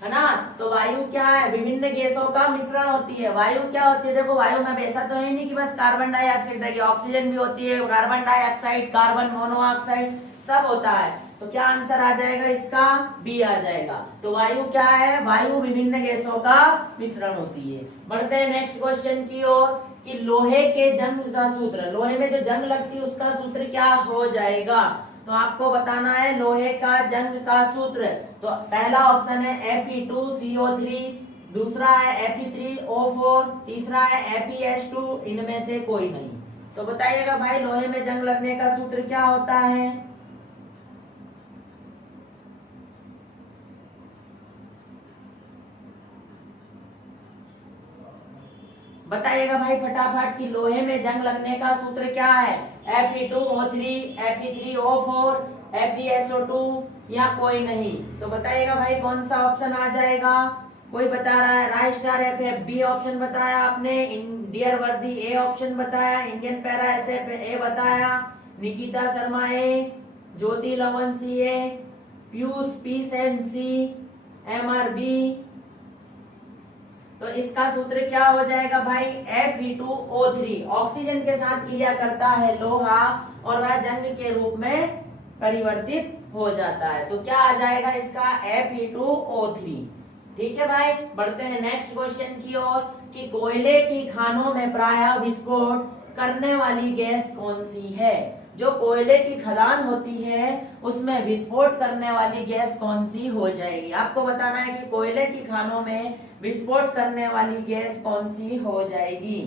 है ना। तो वायु क्या है? विभिन्न गैसों का मिश्रण होती है। वायु क्या होती है? देखो, वायु में ऐसा तो है नहीं कि बस कार्बन डाइऑक्साइड रहेगी, ऑक्सीजन भी होती है, कार्बन डाइऑक्साइड, कार्बन मोनोऑक्साइड सब होता है। तो क्या आंसर आ जाएगा इसका? बी आ जाएगा। तो वायु क्या है? वायु विभिन्न गैसों का मिश्रण होती है। बढ़ते हैं नेक्स्ट क्वेश्चन की ओर कि लोहे के जंग का सूत्र, लोहे में जो जंग लगती है उसका सूत्र क्या हो जाएगा? तो आपको बताना है लोहे का जंग का सूत्र। तो पहला ऑप्शन है Fe2CO3, दूसरा है Fe3O4, तीसरा है FeS2, इनमें से कोई नहीं। तो बताइएगा भाई, लोहे में जंग लगने का सूत्र क्या होता है? बताइएगा भाई फटाफट कि लोहे में जंग लगने का सूत्र क्या है? Fe2O3, Fe3O4, FeSO2 या कोई नहीं। तो बताइएगा भाई कौन सा ऑप्शन आ जाएगा? कोई बता रहा है राय स्टार एफ बी ऑप्शन बताया आपने, डियर वर्दी ए ऑप्शन बताया, इंडियन पैरा एस ए बताया, निकिता शर्मा ए, ज्योति लवन सी ए, पीयूष पी सेन सी, MR बी। तो इसका सूत्र क्या हो जाएगा भाई? Fe2O3 ऑक्सीजन के साथ क्रिया करता है लोहा और वह जंग के रूप में परिवर्तित हो जाता है। तो क्या आ जाएगा इसका? Fe2O3। ठीक है भाई। बढ़ते हैं नेक्स्ट क्वेश्चन की ओर कि कोयले की खानों में प्रायः विस्फोट करने वाली गैस कौन सी है? जो कोयले की खदान होती है उसमें विस्फोट करने वाली गैस कौन सी हो जाएगी? आपको बताना है कि कोयले की खानों में विस्फोट करने वाली गैस कौन सी हो जाएगी।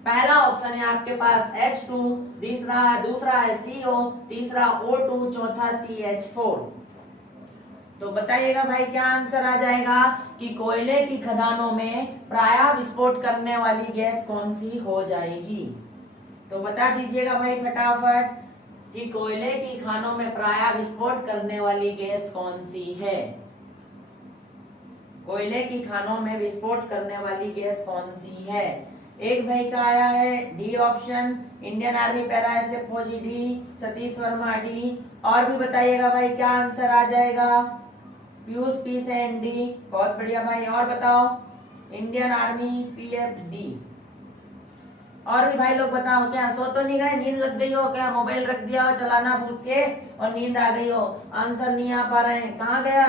पहला ऑप्शन है आपके पास H2, दूसरा है CO, तीसरा O2, चौथा CH4। तो बताइएगा भाई क्या आंसर आ जाएगा कि कोयले की खदानों में प्रायः विस्फोट करने वाली गैस कौन सी हो जाएगी। तो बता दीजिएगा भाई फटाफट कि कोयले की खानों में प्रायः विस्फोट करने वाली गैस कौन सी है। कोयले की खानों में विस्फोट करने वाली गैस कौन सी है। एक भाई का आया है D option, Indian army para SF फौजी डी, सतीश वर्मा डी। और भी बताइएगा भाई क्या आंसर आ जाएगा। पीयूष पी से एन डी, बहुत बढ़िया भाई। और बताओ इंडियन आर्मी पीएफ डी। और भी भाई लोग बताओ क्या सो तो नहीं गए, नींद लग गई हो क्या, मोबाइल रख दिया हो चलाना भूल के और नींद आ गई हो, आंसर नहीं आ पा रहे हैं, कहाँ गया।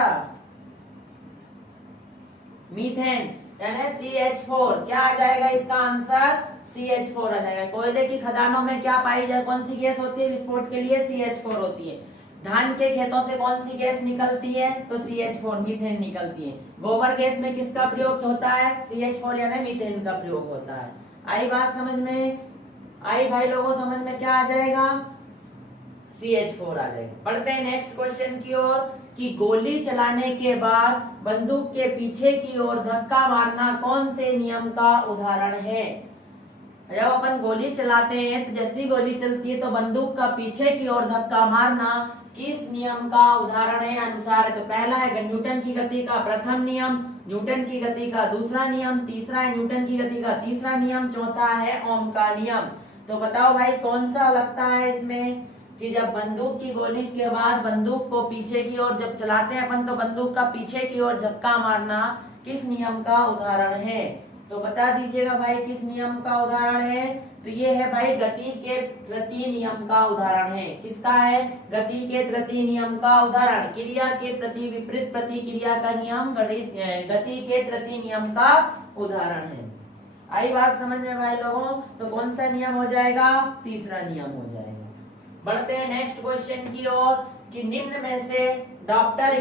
मीथेन यानी CH4। क्या आ जाएगा इसका आंसर, CH4 आ जाएगा। कोयले की खदानों में क्या पाई जाए, कौन सी गैस होती है विस्फोट के लिए, CH4 होती है। धान के खेतों से कौन सी गैस निकलती है, तो CH4 मीथेन निकलती है। गोबर गैस में किसका प्रयोग होता है, CH4 यानी मीथेन का प्रयोग होता है। आई बात समझ में, आई भाई लोगों समझ में क्या आ जाएगा, CH4 आ जाएगा। पढ़ते हैं नेक्स्ट क्वेश्चन की ओर कि गोली चलाने के बाद बंदूक के पीछे की ओर धक्का मारना कौन से नियम का उदाहरण है। जब अपन गोली चलाते हैं तो जैसी गोली चलती है तो बंदूक का पीछे की ओर धक्का मारना किस नियम का उदाहरण है, अनुसार है। तो पहला है न्यूटन की गति का प्रथम नियम, न्यूटन की गति का दूसरा नियम, तीसरा है न्यूटन की गति का तीसरा नियम, चौथा है ओम का नियम। तो बताओ भाई कौन सा लगता है इसमें कि जब बंदूक की गोली के बाद बंदूक को पीछे की ओर जब चलाते हैं अपन तो बंदूक का पीछे की ओर धक्का मारना किस नियम का उदाहरण है। तो बता दीजिएगा भाई किस नियम का उदाहरण है। तो ये है भाई गति के तृतीय नियम का उदाहरण है। किसका है, गति के तृतीय नियम का उदाहरण। क्रिया के प्रति विपरीत प्रतिक्रिया का नियम गति के तृतीय नियम का उदाहरण है। आई बात समझ में भाई लोगों। तो कौन सा नियम हो जाएगा, तीसरा नियम हो जाएगा। बढ़ते हैं नेक्स्ट क्वेश्चन की ओर कि निम्न में से डॉपलर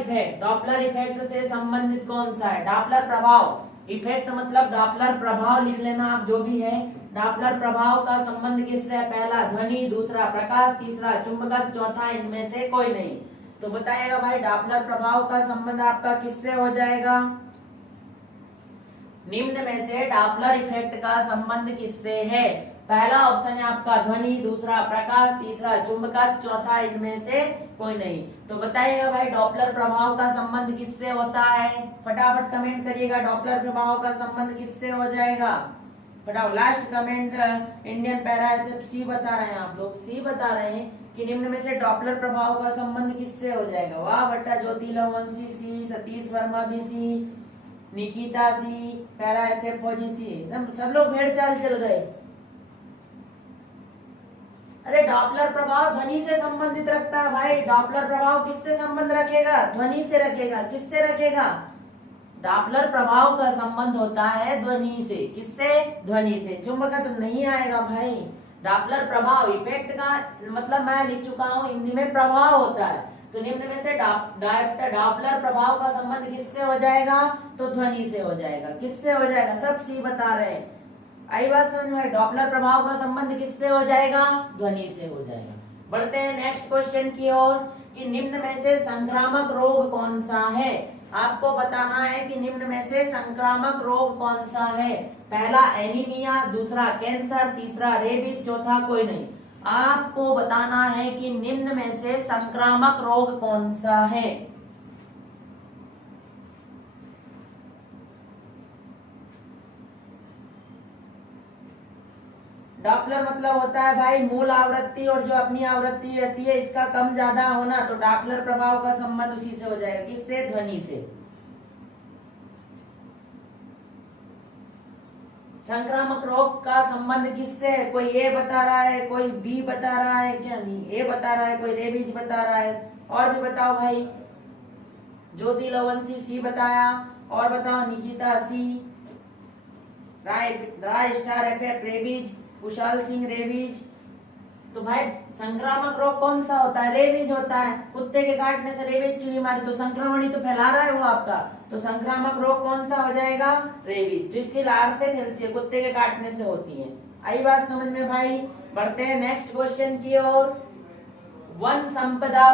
इफेक्ट से संबंधित कौन सा है। डॉपलर प्रभाव, इफेक्ट मतलब डॉपलर प्रभाव लिख लेना आप जो भी है। डॉपलर प्रभाव का संबंध किससे है, पहला ध्वनि, दूसरा प्रकाश, तीसरा चुंबकत्व, चौथा इनमें से कोई नहीं। तो बताइएगा भाई डॉपलर प्रभाव का संबंध आपका किससे हो जाएगा। निम्न में से डॉपलर इफेक्ट का संबंध किससे है। पहला ऑप्शन है आपका ध्वनि, दूसरा प्रकाश, तीसरा चुंबकत्व, चौथा इनमें से कोई नहीं। तो बताइएगा भाई डॉपलर प्रभाव का संबंध किससे होता है, फटाफट कमेंट करिएगा। डॉपलर प्रभाव का संबंध किससे हो जाएगा, फटाफट last comment. Indian para SF C बता रहे हैं आप लोग, सी बता रहे हैं कि निम्न में से डॉपलर प्रभाव का संबंध किससे हो जाएगा। वाह भट्टा, ज्योति लवंशी सी, सतीश वर्मा भी सी, निकिता सी, पैरा एसएफ फौजी सी, सब लोग भेड़ चाल चल गए। अरे डॉपलर प्रभाव ध्वनि से संबंधित रखता है भाई। डॉपलर प्रभाव किससे संबंध रखेगा, ध्वनि से रखेगा। किससे रखेगा, डॉपलर प्रभाव का संबंध होता है ध्वनि से। किससे, ध्वनि से। चुंबकत्व तो नहीं आएगा भाई। डॉपलर प्रभाव इफेक्ट का मतलब मैं लिख चुका हूँ, हिंदी में प्रभाव होता है। तो निम्न में से डॉपलर प्रभाव का संबंध किससे हो जाएगा, तो ध्वनि से हो जाएगा। किससे हो जाएगा, सब सी बता रहे हैं। आई बात समझ में, डॉपलर प्रभाव का संबंध किससे हो जाएगा, ध्वनि से हो जाएगा। बढ़ते हैं नेक्स्ट क्वेश्चन की ओर कि निम्न में से संक्रामक रोग कौन सा है। आपको बताना है कि निम्न में से संक्रामक रोग कौन सा है। पहला एनीमिया, दूसरा कैंसर, तीसरा रेबीज, चौथा कोई नहीं। आपको बताना है कि निम्न में से संक्रामक रोग कौन सा है। डॉपलर मतलब होता है भाई मूल आवृत्ति और जो अपनी आवृत्ति रहती है इसका कम ज्यादा होना। तो डॉपलर प्रभाव का संबंध उसी से हो जाएगा। किससे, ध्वनि से। संक्रामक रोग का संबंध किससे, कोई ए बता रहा है, कोई बी बता रहा है, क्या नहीं ए बता रहा है, कोई रेबीज बता रहा है। और भी बताओ भाई, ज्योति लवंशी सी बताया, और बताओ Nikita C, Rai star FF rabies, Kushal Singh rabies. तो भाई संक्रामक रोग कौन सा होता है, रेबीज होता है। कुत्ते के काटने से रेबीज की बीमारी, तो संक्रमण ही तो फैला रहा है वो आपका। तो संक्रामक रोग कौन सा हो जाएगा, रेबीज, जिसकी लार से फैलती है, कुत्ते के काटने से होती है। आई बात समझ में भाई। बढ़ते हैं नेक्स्ट क्वेश्चन की ओर। वन संपदा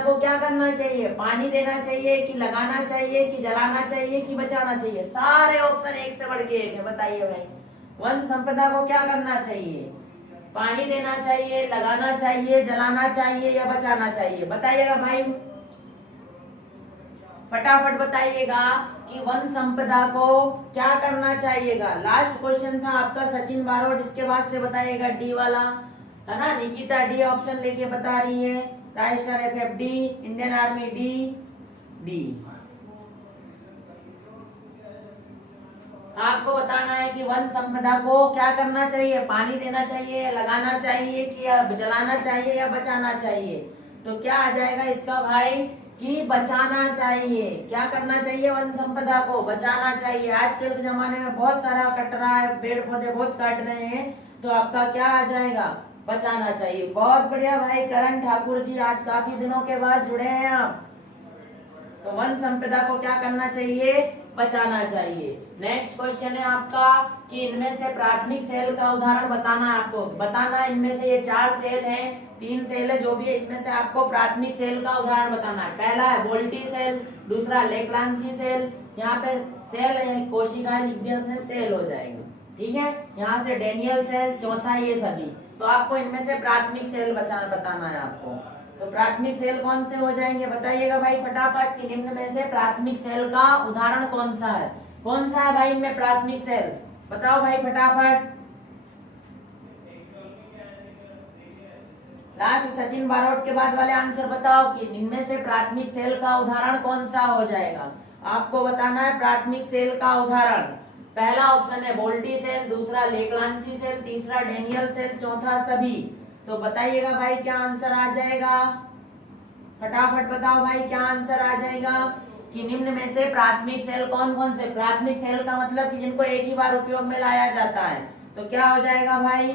को क्या करना चाहिए? पानी देना चाहिए कि लगाना चाहिए कि जलाना चाहिए कि बचाना चाहिए? सारे ऑप्शन एक से बढ़ के एक है, बताइए भाई। वन संपदा को क्या करना चाहिए? पानी देना चाहिए, लगाना चाहिए, जलाना चाहिए या बचाना चाहिए? बताइएगा भाई, फटाफट बताइएगा कि वन संपदा को क्या करना चाहिएगा। लास्ट क्वेश्चन था आपका सचिन बारोट, इसके बाद से बताइएगा डी वाला, है ना। निकिता डी ऑप्शन लेके बता रही है, Raistar F D, Indian army D. आपको बताना है कि वन संपदा को क्या करना चाहिए? पानी देना चाहिए, लगाना चाहिए कि जलाना चाहिए या बचाना चाहिए? तो क्या आ जाएगा इसका भाई कि बचाना चाहिए। क्या करना चाहिए? वन संपदा को बचाना चाहिए। आजकल के जमाने में बहुत सारा कट रहा है, पेड़ पौधे बहुत काट रहे हैं, तो आपका क्या आ जाएगा? बचाना चाहिए। बहुत बढ़िया भाई करण ठाकुर जी, आज काफी दिनों के बाद जुड़े हैं आप। तो वन संपदा को क्या करना चाहिए? बचाना चाहिए। नेक्स्ट क्वेश्चन है आपका कि इनमें से प्राथमिक सेल का उदाहरण बताना है आपको। बताना है इनमें से, ये 4 सेल हैं, 3 सेल है, जो भी है इसमें से आपको प्राथमिक सेल का उदाहरण बताना है। पहला है वोल्टी सेल, दूसरा लेक्लांसी सेल, यहाँ पे सेल है, कोशिकाएं लिख दिया उसने, सेल हो जाएंगे, ठीक है। यहाँ से डेनियल सेल, चौथा ये सभी। तो आपको इनमें से प्राथमिक सेल बताना है आपको। तो प्राथमिक सेल कौन से हो जाएंगे? बताइएगा भाई फटाफट कि निम्न में से प्राथमिक सेल का उदाहरण कौन सा है? कौन सा है भाई इनमें प्राथमिक सेल? बताओ भाई फटाफट। लास्ट सचिन बारोट के बाद वाले आंसर बताओ कि इनमें से प्राथमिक सेल का उदाहरण कौन सा हो जाएगा। आपको बताना है प्राथमिक सेल का उदाहरण। पहला ऑप्शन है वोल्टी सेल, दूसरा लेक्लांसी सेल, तीसरा डेनियल सेल, चौथा सभी। तो बताइएगा भाई क्या आंसर आ जाएगा? फटाफट बताओ भाई क्या आंसर आ जाएगा कि निम्न में से प्राथमिक सेल कौन कौन से? प्राथमिक सेल का मतलब कि जिनको एक ही बार उपयोग में लाया जाता है। तो क्या हो जाएगा भाई?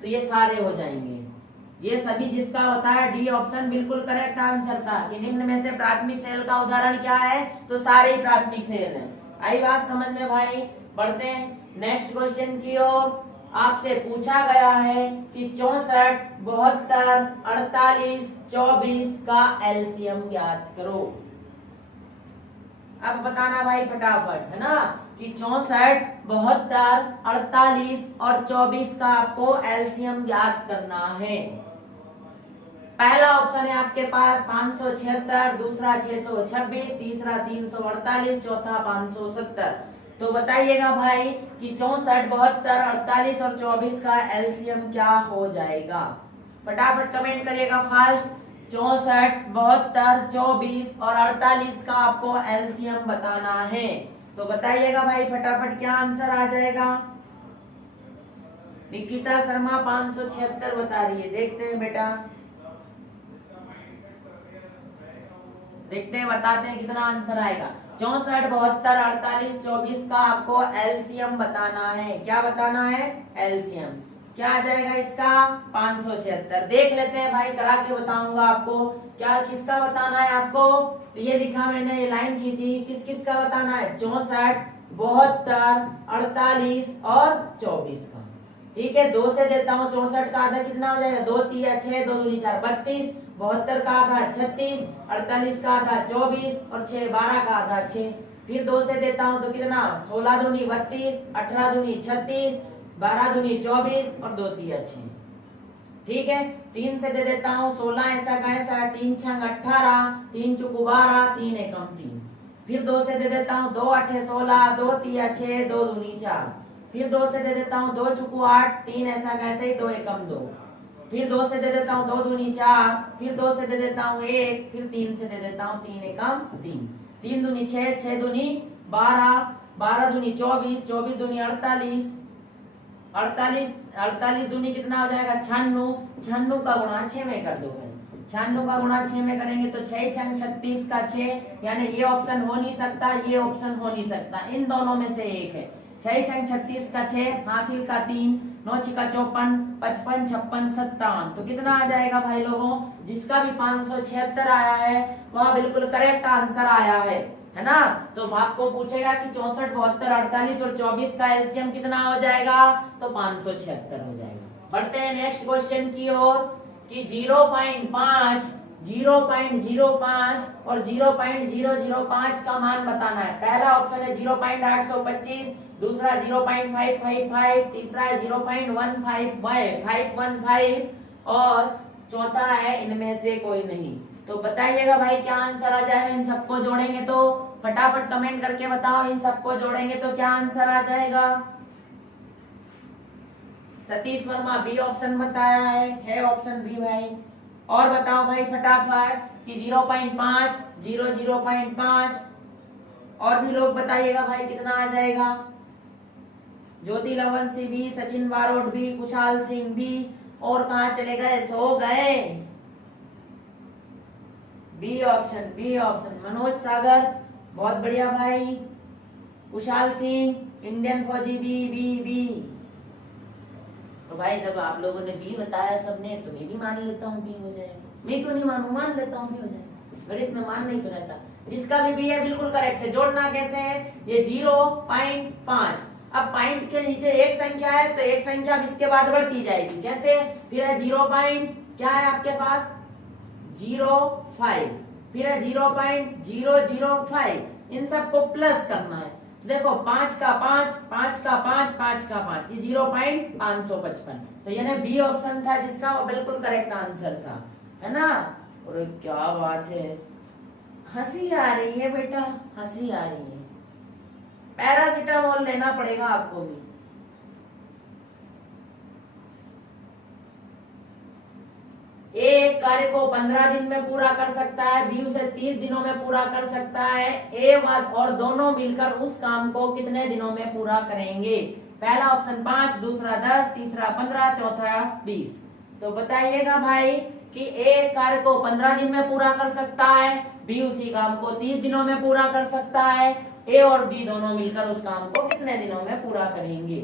तो ये सारे हो जाएंगे, ये सभी जिसका होता है। डी ऑप्शन बिल्कुल करेक्ट आंसर था कि निम्न में से प्राथमिक सेल का उदाहरण क्या है? तो सारे ही प्राथमिक सेल हैं। आई बात समझ में भाई। बढ़ते हैं नेक्स्ट क्वेश्चन की ओर। आपसे पूछा गया है कि 64, 72, 48, 24 का एलसीएम ज्ञात करो। अब बताना भाई फटाफट, है ना, कि 64, 72, 48 और 24 का आपको एलसीएम ज्ञात करना है। पहला ऑप्शन है आपके पास 576, दूसरा 626, तीसरा 348, चौथा 570। तो बताइएगा भाई कि 64, 72, 48 और 24 का एलसीएम क्या हो जाएगा? फटाफट कमेंट करिएगा फास्ट। 64, 72, 24 और 48 का आपको एलसीएम बताना है। तो बताइएगा भाई फटाफट क्या आंसर आ जाएगा? निकिता शर्मा 576 बता रही है, देखते हैं बेटा, देखते हैं बताते हैं कितना आंसर आएगा। 64, 72, 48, 24 का आपको एलसीएम बताना है। क्या बताना है? एलसीएम। क्या आ जाएगा इसका? 576। देख लेते हैं भाई, करा के बताऊंगा आपको। क्या किसका बताना है आपको? तो ये लिखा मैंने, ये लाइन खींची, किस किस का बताना है? 64, 72, 48 और 24 का। ठीक है, 2 से देता हूँ। 64 का आधा कितना हो जाएगा? 2 3 6, 2 दूनी 4, 32, 72 का आधा 36, 48 का आधा 24 और 6 12 का आधा 6। फिर 2 से देता हूँ तो कितना? 16 दूनी 32, 18 दूनी 36, 12 दूनी 24 और 2 3 6। ठीक है, 3 से दे देता हूँ। 16 ऐसा का ऐसा, 3 6 18, 3 चुकू 12, 3 एकम 3। फिर 2 से दे देता हूँ। 2 8 16, 2 3 6, 2 दूनी 4। फिर 2 से दे देता हूँ। 2 चुकू 8, 3 ऐसा कैसे ही, 2 एकम 2। फिर 2 से दे देता हूँ। 2 दूनी 4। फिर 2 से दे देता हूँ 1। फिर 3 से दे देता हूँ 3 एकम 3। 3 दूनी 6, 6 दूनी 12, 12 दूनी 24, 24 दूनी 48, 48 दूनी कितना हो जाएगा? 96। 96 का गुणा 6 में कर दो भाई। 96 का गुणा 6 में करेंगे तो 6 6 36 का 6, यानी ये ऑप्शन हो नहीं सकता, ये ऑप्शन हो नहीं सकता, इन दोनों में से एक है। 6 6 36 का 6, हासिल का 3, 9 6 का 54, 55 56 57। तो कितना आ जाएगा भाई लोगों? जिसका भी 576 आया है वह बिल्कुल करेक्ट आंसर आया है। है ना। तो आपको पूछेगा कि 64, 72, 48 और 24 का एलसीएम कितना हो जाएगा, तो 576 हो जाएगा। बढ़ते हैं नेक्स्ट क्वेश्चन की ओर कि 0.5, 0.05 और 0.005 का मान बताना है। पहला ऑप्शन है 0.825, दूसरा 0.555, तीसरा है 0.155 और चौथा है इनमें से कोई नहीं। तो बताइएगा भाई क्या आंसर आ जाएगा। इन सबको जोड़ेंगे तो फटाफट कमेंट करके बताओ, इन सबको जोड़ेंगे तो क्या आंसर आ जाएगा। सतीश वर्मा बी ऑप्शन बताया है ऑप्शन बी भाई। और बताओ भाई फटाफट कि 0.5, 0.5 और भी लोग बताइएगा भाई कितना आ जाएगा। ज्योति लवंसी भी, सचिन बारोट भी, कुशाल सिंह भी, और कहा चले गए, सो गए। B option, B option Manoj Sagar, बहुत बढ़िया भाई। कुशाल सिंह, इंडियन फौजी बी। तो भाई जब आप लोगों ने बी बताया सबने, तो मैं भी मान लेता हूँ बी हो जाएगा। मैं क्यों नहीं मानू, मान लेता हूँ बी हो जाएगा। गणित में मान नहीं तो रहता। जिसका भी बी है बिल्कुल करेक्ट है। जोड़ना कैसे है, ये 0.5। अब पॉइंट के नीचे एक संख्या है तो एक संख्या इसके बाद बढ़ती जाएगी। कैसे, फिर है 0. क्या है आपके पास 0.5, फिर है 0.005। इन सबको प्लस करना है। देखो 5 का 5, 5 का 5, 5 का 5, ये 0.555। तो यानी बी ऑप्शन था जिसका वो बिल्कुल करेक्ट आंसर था, है ना। और क्या बात है, हंसी आ रही है बेटा, हंसी आ रही है। पैरासीटामोल लेना पड़ेगा आपको भी। एक कार्य को 15 दिन में पूरा कर सकता है, बी उसे 30 दिनों में पूरा कर सकता है। ए और दोनों मिलकर उस काम को कितने दिनों में पूरा करेंगे। पहला ऑप्शन 5, दूसरा 10, तीसरा 15, चौथा 20। तो बताइएगा भाई कि एक कार्य को 15 दिन में पूरा कर सकता है, बी उसी काम को 30 दिनों में पूरा कर सकता है। ए और बी दोनों मिलकर उस काम को कितने दिनों में पूरा करेंगे।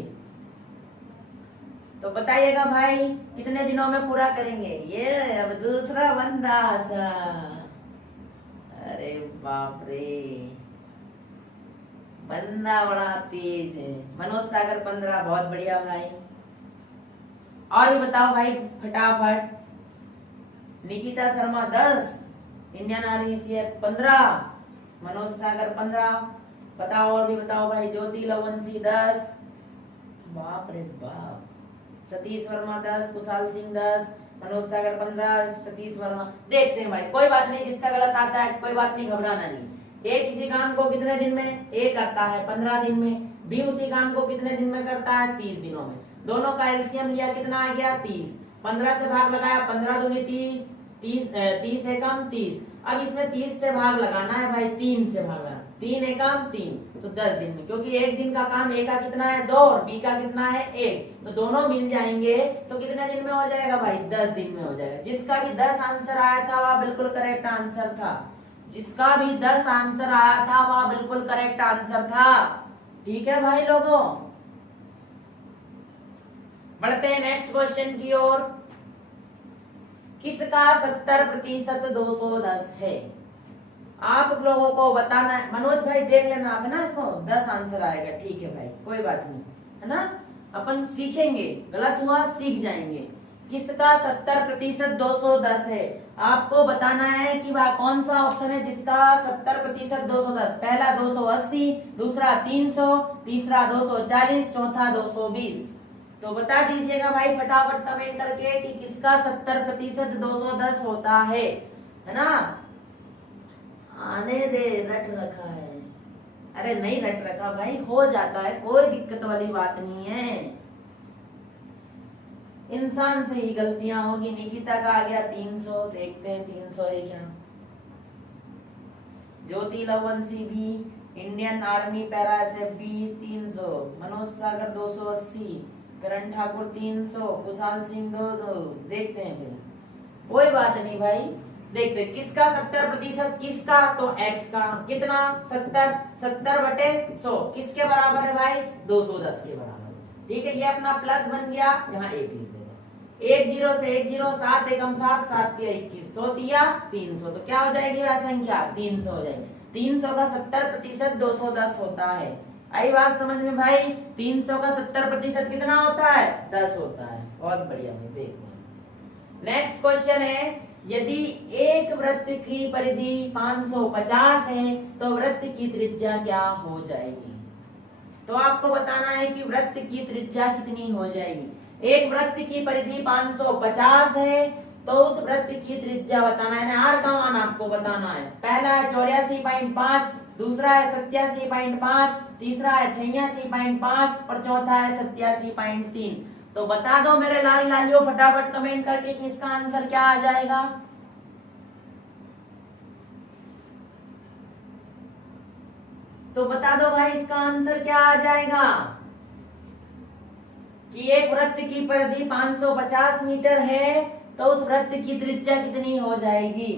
तो बताइएगा भाई कितने दिनों में पूरा करेंगे। ये अब दूसरा बंदा सा, अरे बाप रे, बंदा बड़ा तेज है। मनोज सागर 15, बहुत बढ़िया भाई। और भी बताओ भाई फटाफट। Nikita Sharma 10, Indian army CF 15, Manoj Sagar 15। बताओ और भी बताओ भाई। ज्योति लवंसी 10, बाप रे बाप। सतीश वर्मा 10, कुशाल सिंह 10, मनोज सागर 15, सतीश वर्मा। देखते हैं भाई, कोई बात नहीं, जिसका गलत आता है कोई बात नहीं, घबराना नहीं। ए किसी काम को कितने दिन में, ए करता है 15 दिन में, बी उसी काम को कितने दिन में करता है, 30 दिनों में। दोनों का एलसीएम लिया, कितना आ गया 30। 15 से भाग लगाया, 15 दूनी 30, 30 एकम 30। अब इसमें 30 से भाग लगाना है भाई, 3 से भाग लगाना, 3 एकम 3, तो 10 दिन में। क्योंकि एक दिन का काम ए का कितना है 2 और बी का कितना है 1, तो दोनों मिल जाएंगे तो कितने दिन में हो जाएगा भाई, 10 दिन में हो जाएगा। जिसका भी 10 आंसर आया था वह बिल्कुल करेक्ट आंसर था। जिसका भी 10 आंसर आया था वह बिल्कुल करेक्ट आंसर था। ठीक है भाई लोगों, बढ़ते हैं नेक्स्ट क्वेश्चन की ओर। किसका 70% 210 है। आप लोगों को बताना है। मनोज भाई देख लेना आप, है ना, इसको 10 आंसर आएगा। ठीक है भाई, कोई बात नहीं, है ना, अपन सीखेंगे, गलत हुआ सीख जाएंगे। किसका 70% 210 है। आपको बताना है कि वह कौन सा ऑप्शन है जिसका 70% 210। पहला 280, दूसरा 300, तीसरा 240, चौथा 220। तो बता दीजिएगा भाई फटाफट कमेंट करके कि किसका 70% 210 होता है ना। आने दे, रट रखा है। अरे नहीं रट रखा भाई, हो जाता है, कोई दिक्कत वाली बात नहीं है। इंसान से ही गलतियां होगी। निकिता का आ गया 300, देखते हैं 300 है क्या। ज्योति लवंसी भी, Indian army para SF B 300, Manoj Sagar 280, Karan Thakur 300, Kushal Singh 200। देखते हैं भाई, कोई बात नहीं भाई, देखते हैं किसका 70%, किसका तो एक्स का कितना 70/100 किसके बराबर है भाई, 210 के बराबर। ठीक है, ये अपना प्लस बन गया, यहाँ 1 लिख देगा। 1 0 से 1 0, 7 एकम 7, 7 के 21, 100 दिया 300। तो क्या हो जाएगी वह संख्या 300 हो जाएगी। 300 का 70% 210 होता है। आई बात समझ में भाई? 300 का 70% कितना होता है? 10 होता है। बहुत बढ़िया भाई, देखते हैं। नेक्स्ट क्वेश्चन है, यदि एक वृत्त की परिधि 550 है तो वृत्त की त्रिज्या क्या हो जाएगी? तो आपको बताना है कि वृत्त की त्रिज्या कितनी हो जाएगी। एक वृत्त की परिधि 550 है तो उस वृत्त की त्रिज्या बताना है, आर का मान आपको बताना है। पहला है 84.5, दूसरा है 87.5, तीसरा है 86.5 और चौथा है 87.3। तो बता दो मेरे लाल लालियों फटाफट कमेंट करके कि इसका आंसर क्या आ जाएगा। तो बता दो भाई इसका आंसर क्या आ जाएगा कि एक वृत्त की परिधि 550 मीटर है तो उस वृत्त की त्रिज्या कितनी हो जाएगी।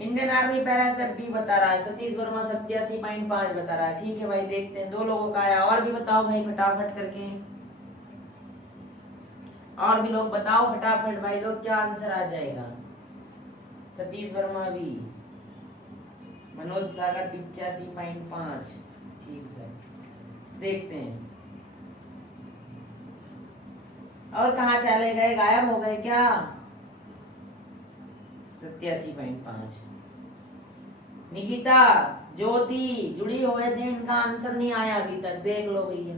इंडियन आर्मी पैरा से बी बता रहा है, सतीश वर्मा 87.5 बता रहा है। ठीक है भाई, देखते हैं 2 लोगों का आया। और भी बताओ भाई फटाफट करके, और भी लोग बताओ फटाफट भाई, लोग क्या आंसर आ जाएगा। सतीश वर्मा भी, मनोज सागर 85.5। ठीक है, देखते हैं। और कहाँ चले गए, गायब हो गए क्या? 87.5। निकिता, ज्योति जुड़ी हुए थे, इनका आंसर नहीं आया अभी तक, देख लो भैया।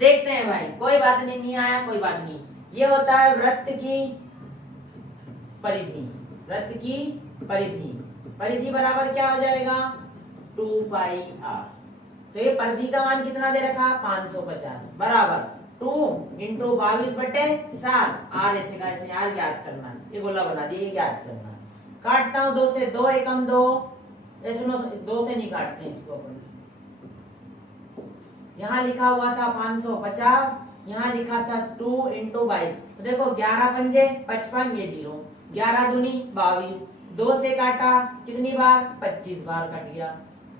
देखते हैं भाई, कोई बात नहीं, नहीं आया कोई बात नहीं। ये होता है वृत्त की परिधि। वृत्त की परिधि, परिधि बराबर क्या हो जाएगा? 2πr। तो ये परिधि का मान कितना दे रखा? 550 बराबर 2 इंटू 22/7। आर ऐसे का ऐसे यार ज्ञात करना है, ये गोला बना दिए, ये ज्ञात करना है। काटता हूं 2 से, 2 एकम 2, सुनो 2 से नहीं काटते हैं इसको अपन। यहाँ लिखा हुआ था 550, यहाँ लिखा था 2 इंटू 22। तो देखो 11 पंजे 55, ये 0, 11 दूनी 22, 2 से काटा कितनी बार? 25 बार कट गया।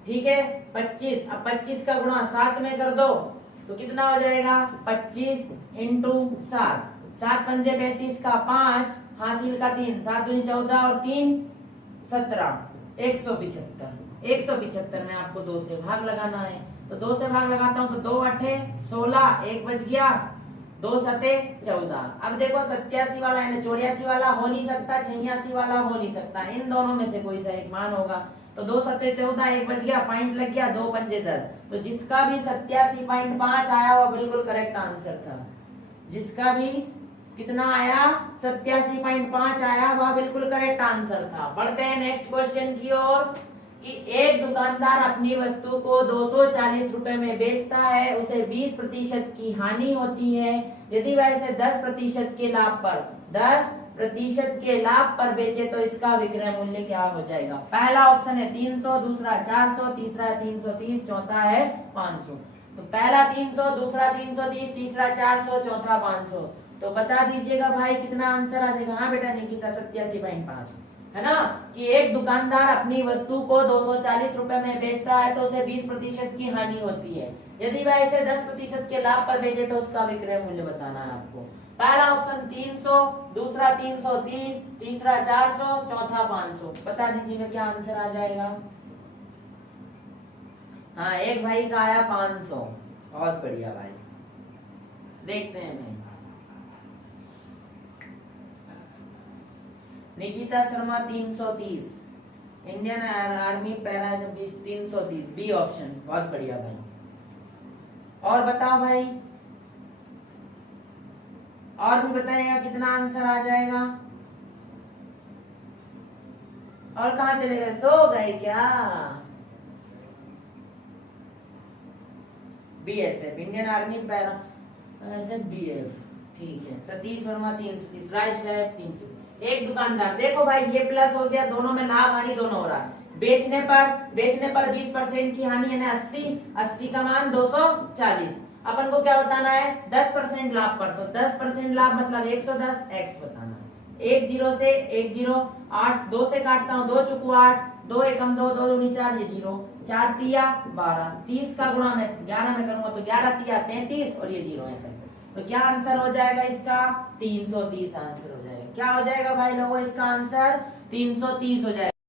ठीक है, 25। अब 25 का गुणा 7 में कर दो तो कितना हो जाएगा? 25 इंटू 7, 7 पंजे 35 का 5, हासिल का 3, 7 दूनी 14 और 3 17, 175। 175 में आपको 2 से भाग लगाना है, तो 2 से भाग लगाता हूं तो 2 8 16, 1 बच गया, 2 7 14। अब देखो 87 वाला है, 84 वाला हो नहीं सकता, 86 वाला हो नहीं सकता, इन दोनों में से कोई सा एक मान होगा। तो 2 7 14, 1 बच गया, पॉइंट लग गया, 2 पंजे 10। तो जिसका भी 87.5 आया वो बिल्कुल करेक्ट आंसर था। जिसका भी कितना आया? 87.5 आया, वह बिल्कुल करेक्ट आंसर था। बढ़ते हैं नेक्स्ट क्वेश्चन की ओर कि एक दुकानदार अपनी वस्तु को 240 रुपए में बेचता है, उसे 20% की हानि होती है। यदि वह इसे 10% के लाभ पर 10% के लाभ पर बेचे तो इसका विक्रय मूल्य क्या हो जाएगा? पहला ऑप्शन है 300, दूसरा 400, तीसरा 330, चौथा है 500। तो पहला 300, दूसरा 330, तीसरा 400, चौथा 500। तो बता दीजिएगा भाई कितना आंसर आ जाएगा। हाँ बेटा निकिता 87.5 है ना, कि एक दुकानदार अपनी वस्तु को 240 रुपए में बेचता है तो उसे 20% की हानि होती है। यदि वह इसे 10% के लाभ पर बेचे तो उसका विक्रय मूल्य बताना है आपको। पहला ऑप्शन 300, दूसरा 330, तीसरा 400, चौथा 500। बता दीजिएगा क्या आंसर आ जाएगा। हाँ, एक भाई का आया 500। बहुत बढ़िया भाई, देखते हैं भाई। Nikita Sharma 330, Indian army para 330, B option. बहुत बढ़िया भाई। और बताओ भाई, और भी बताइएगा कितना आंसर आ जाएगा। और कहाँ चले गए, सो गए क्या? BSF, Indian army para BF. ठीक है, सतीश वर्मा 330, राइट है 300। एक दुकानदार, देखो भाई ये प्लस हो गया, दोनों में लाभ हानि दोनों हो रहा है। बेचने पर 20% की हानि यानी 80 का मान 240। अपन को क्या बताना है? 10% लाभ पर, तो 10% लाभ मतलब 110 x बताना है। 1 0 से 1 0, 8, 2 से काटता हूँ, 2 चुकू 8, 2 एकम 2, 2 दूनी 4, ये 0, 4 तिया 12, 30 का गुणा मैं 11 में करूंगा तो 11 तिया 33 और ये 0 ऐसा। तो क्या आंसर हो जाएगा इसका? 330 आंसर हो जाएगा। क्या हो जाएगा भाई लोगों इसका आंसर? 330 हो जाएगा।